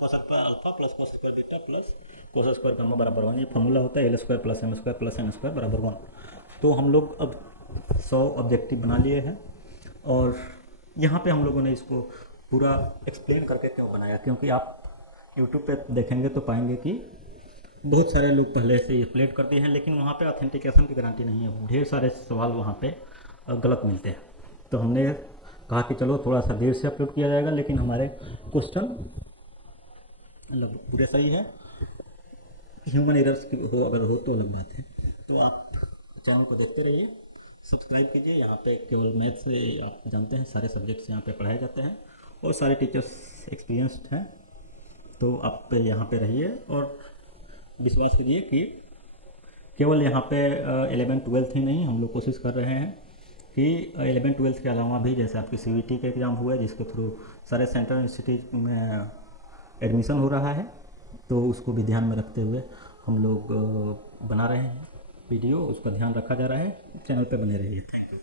cos square alpha plus cos square beta plus cos square gamma बराबर 1। ये फार्मूला होता है L² plus M² plus N² बराबर 1। तो हम लोग अब 100 ऑब्जेक्टिव बना लिए हैं। और यहाँ पे हम लोगों ने इसको पूरा एक्सप्लेन करके क्यों बनाया, क्योंकि आप यूट्यूब पे देखेंगे तो पाएंगे कि बहुत सारे लोग पहले से ये अपलोड कर दिए हैं, लेकिन वहाँ पे ऑथेंटिकेशन की गारंटी नहीं है, ढेर सारे सवाल वहाँ पे गलत मिलते हैं। तो हमने कहा कि चलो थोड़ा सा देर से अपलोड किया जाएगा, लेकिन हमारे क्वेश्चन लगभग पूरे सही है। ह्यूमन एरर्स की हो अगर हो तो अलग बात है। तो आप चैनल को देखते रहिए, सब्सक्राइब कीजिए। यहाँ पे केवल मैथ से आप जानते हैं सारे सब्जेक्ट्स यहाँ पे पढ़ाए जाते हैं और सारे टीचर्स एक्सपीरियंस्ड हैं। तो आप यहाँ पे रहिए और विश्वास कीजिए कि केवल यहाँ पे 11th-12th ही नहीं, हम लोग कोशिश कर रहे हैं कि 11th-12th के अलावा भी, जैसे आपकी CVT के एग्ज़ाम हुए जिसके थ्रू सारे सेंट्रल इंस्टीट्यूट में एडमिशन हो रहा है, तो उसको भी ध्यान में रखते हुए हम लोग बना रहे हैं वीडियो, उसका ध्यान रखा जा रहा है। चैनल पे बने रहिए। Thank you.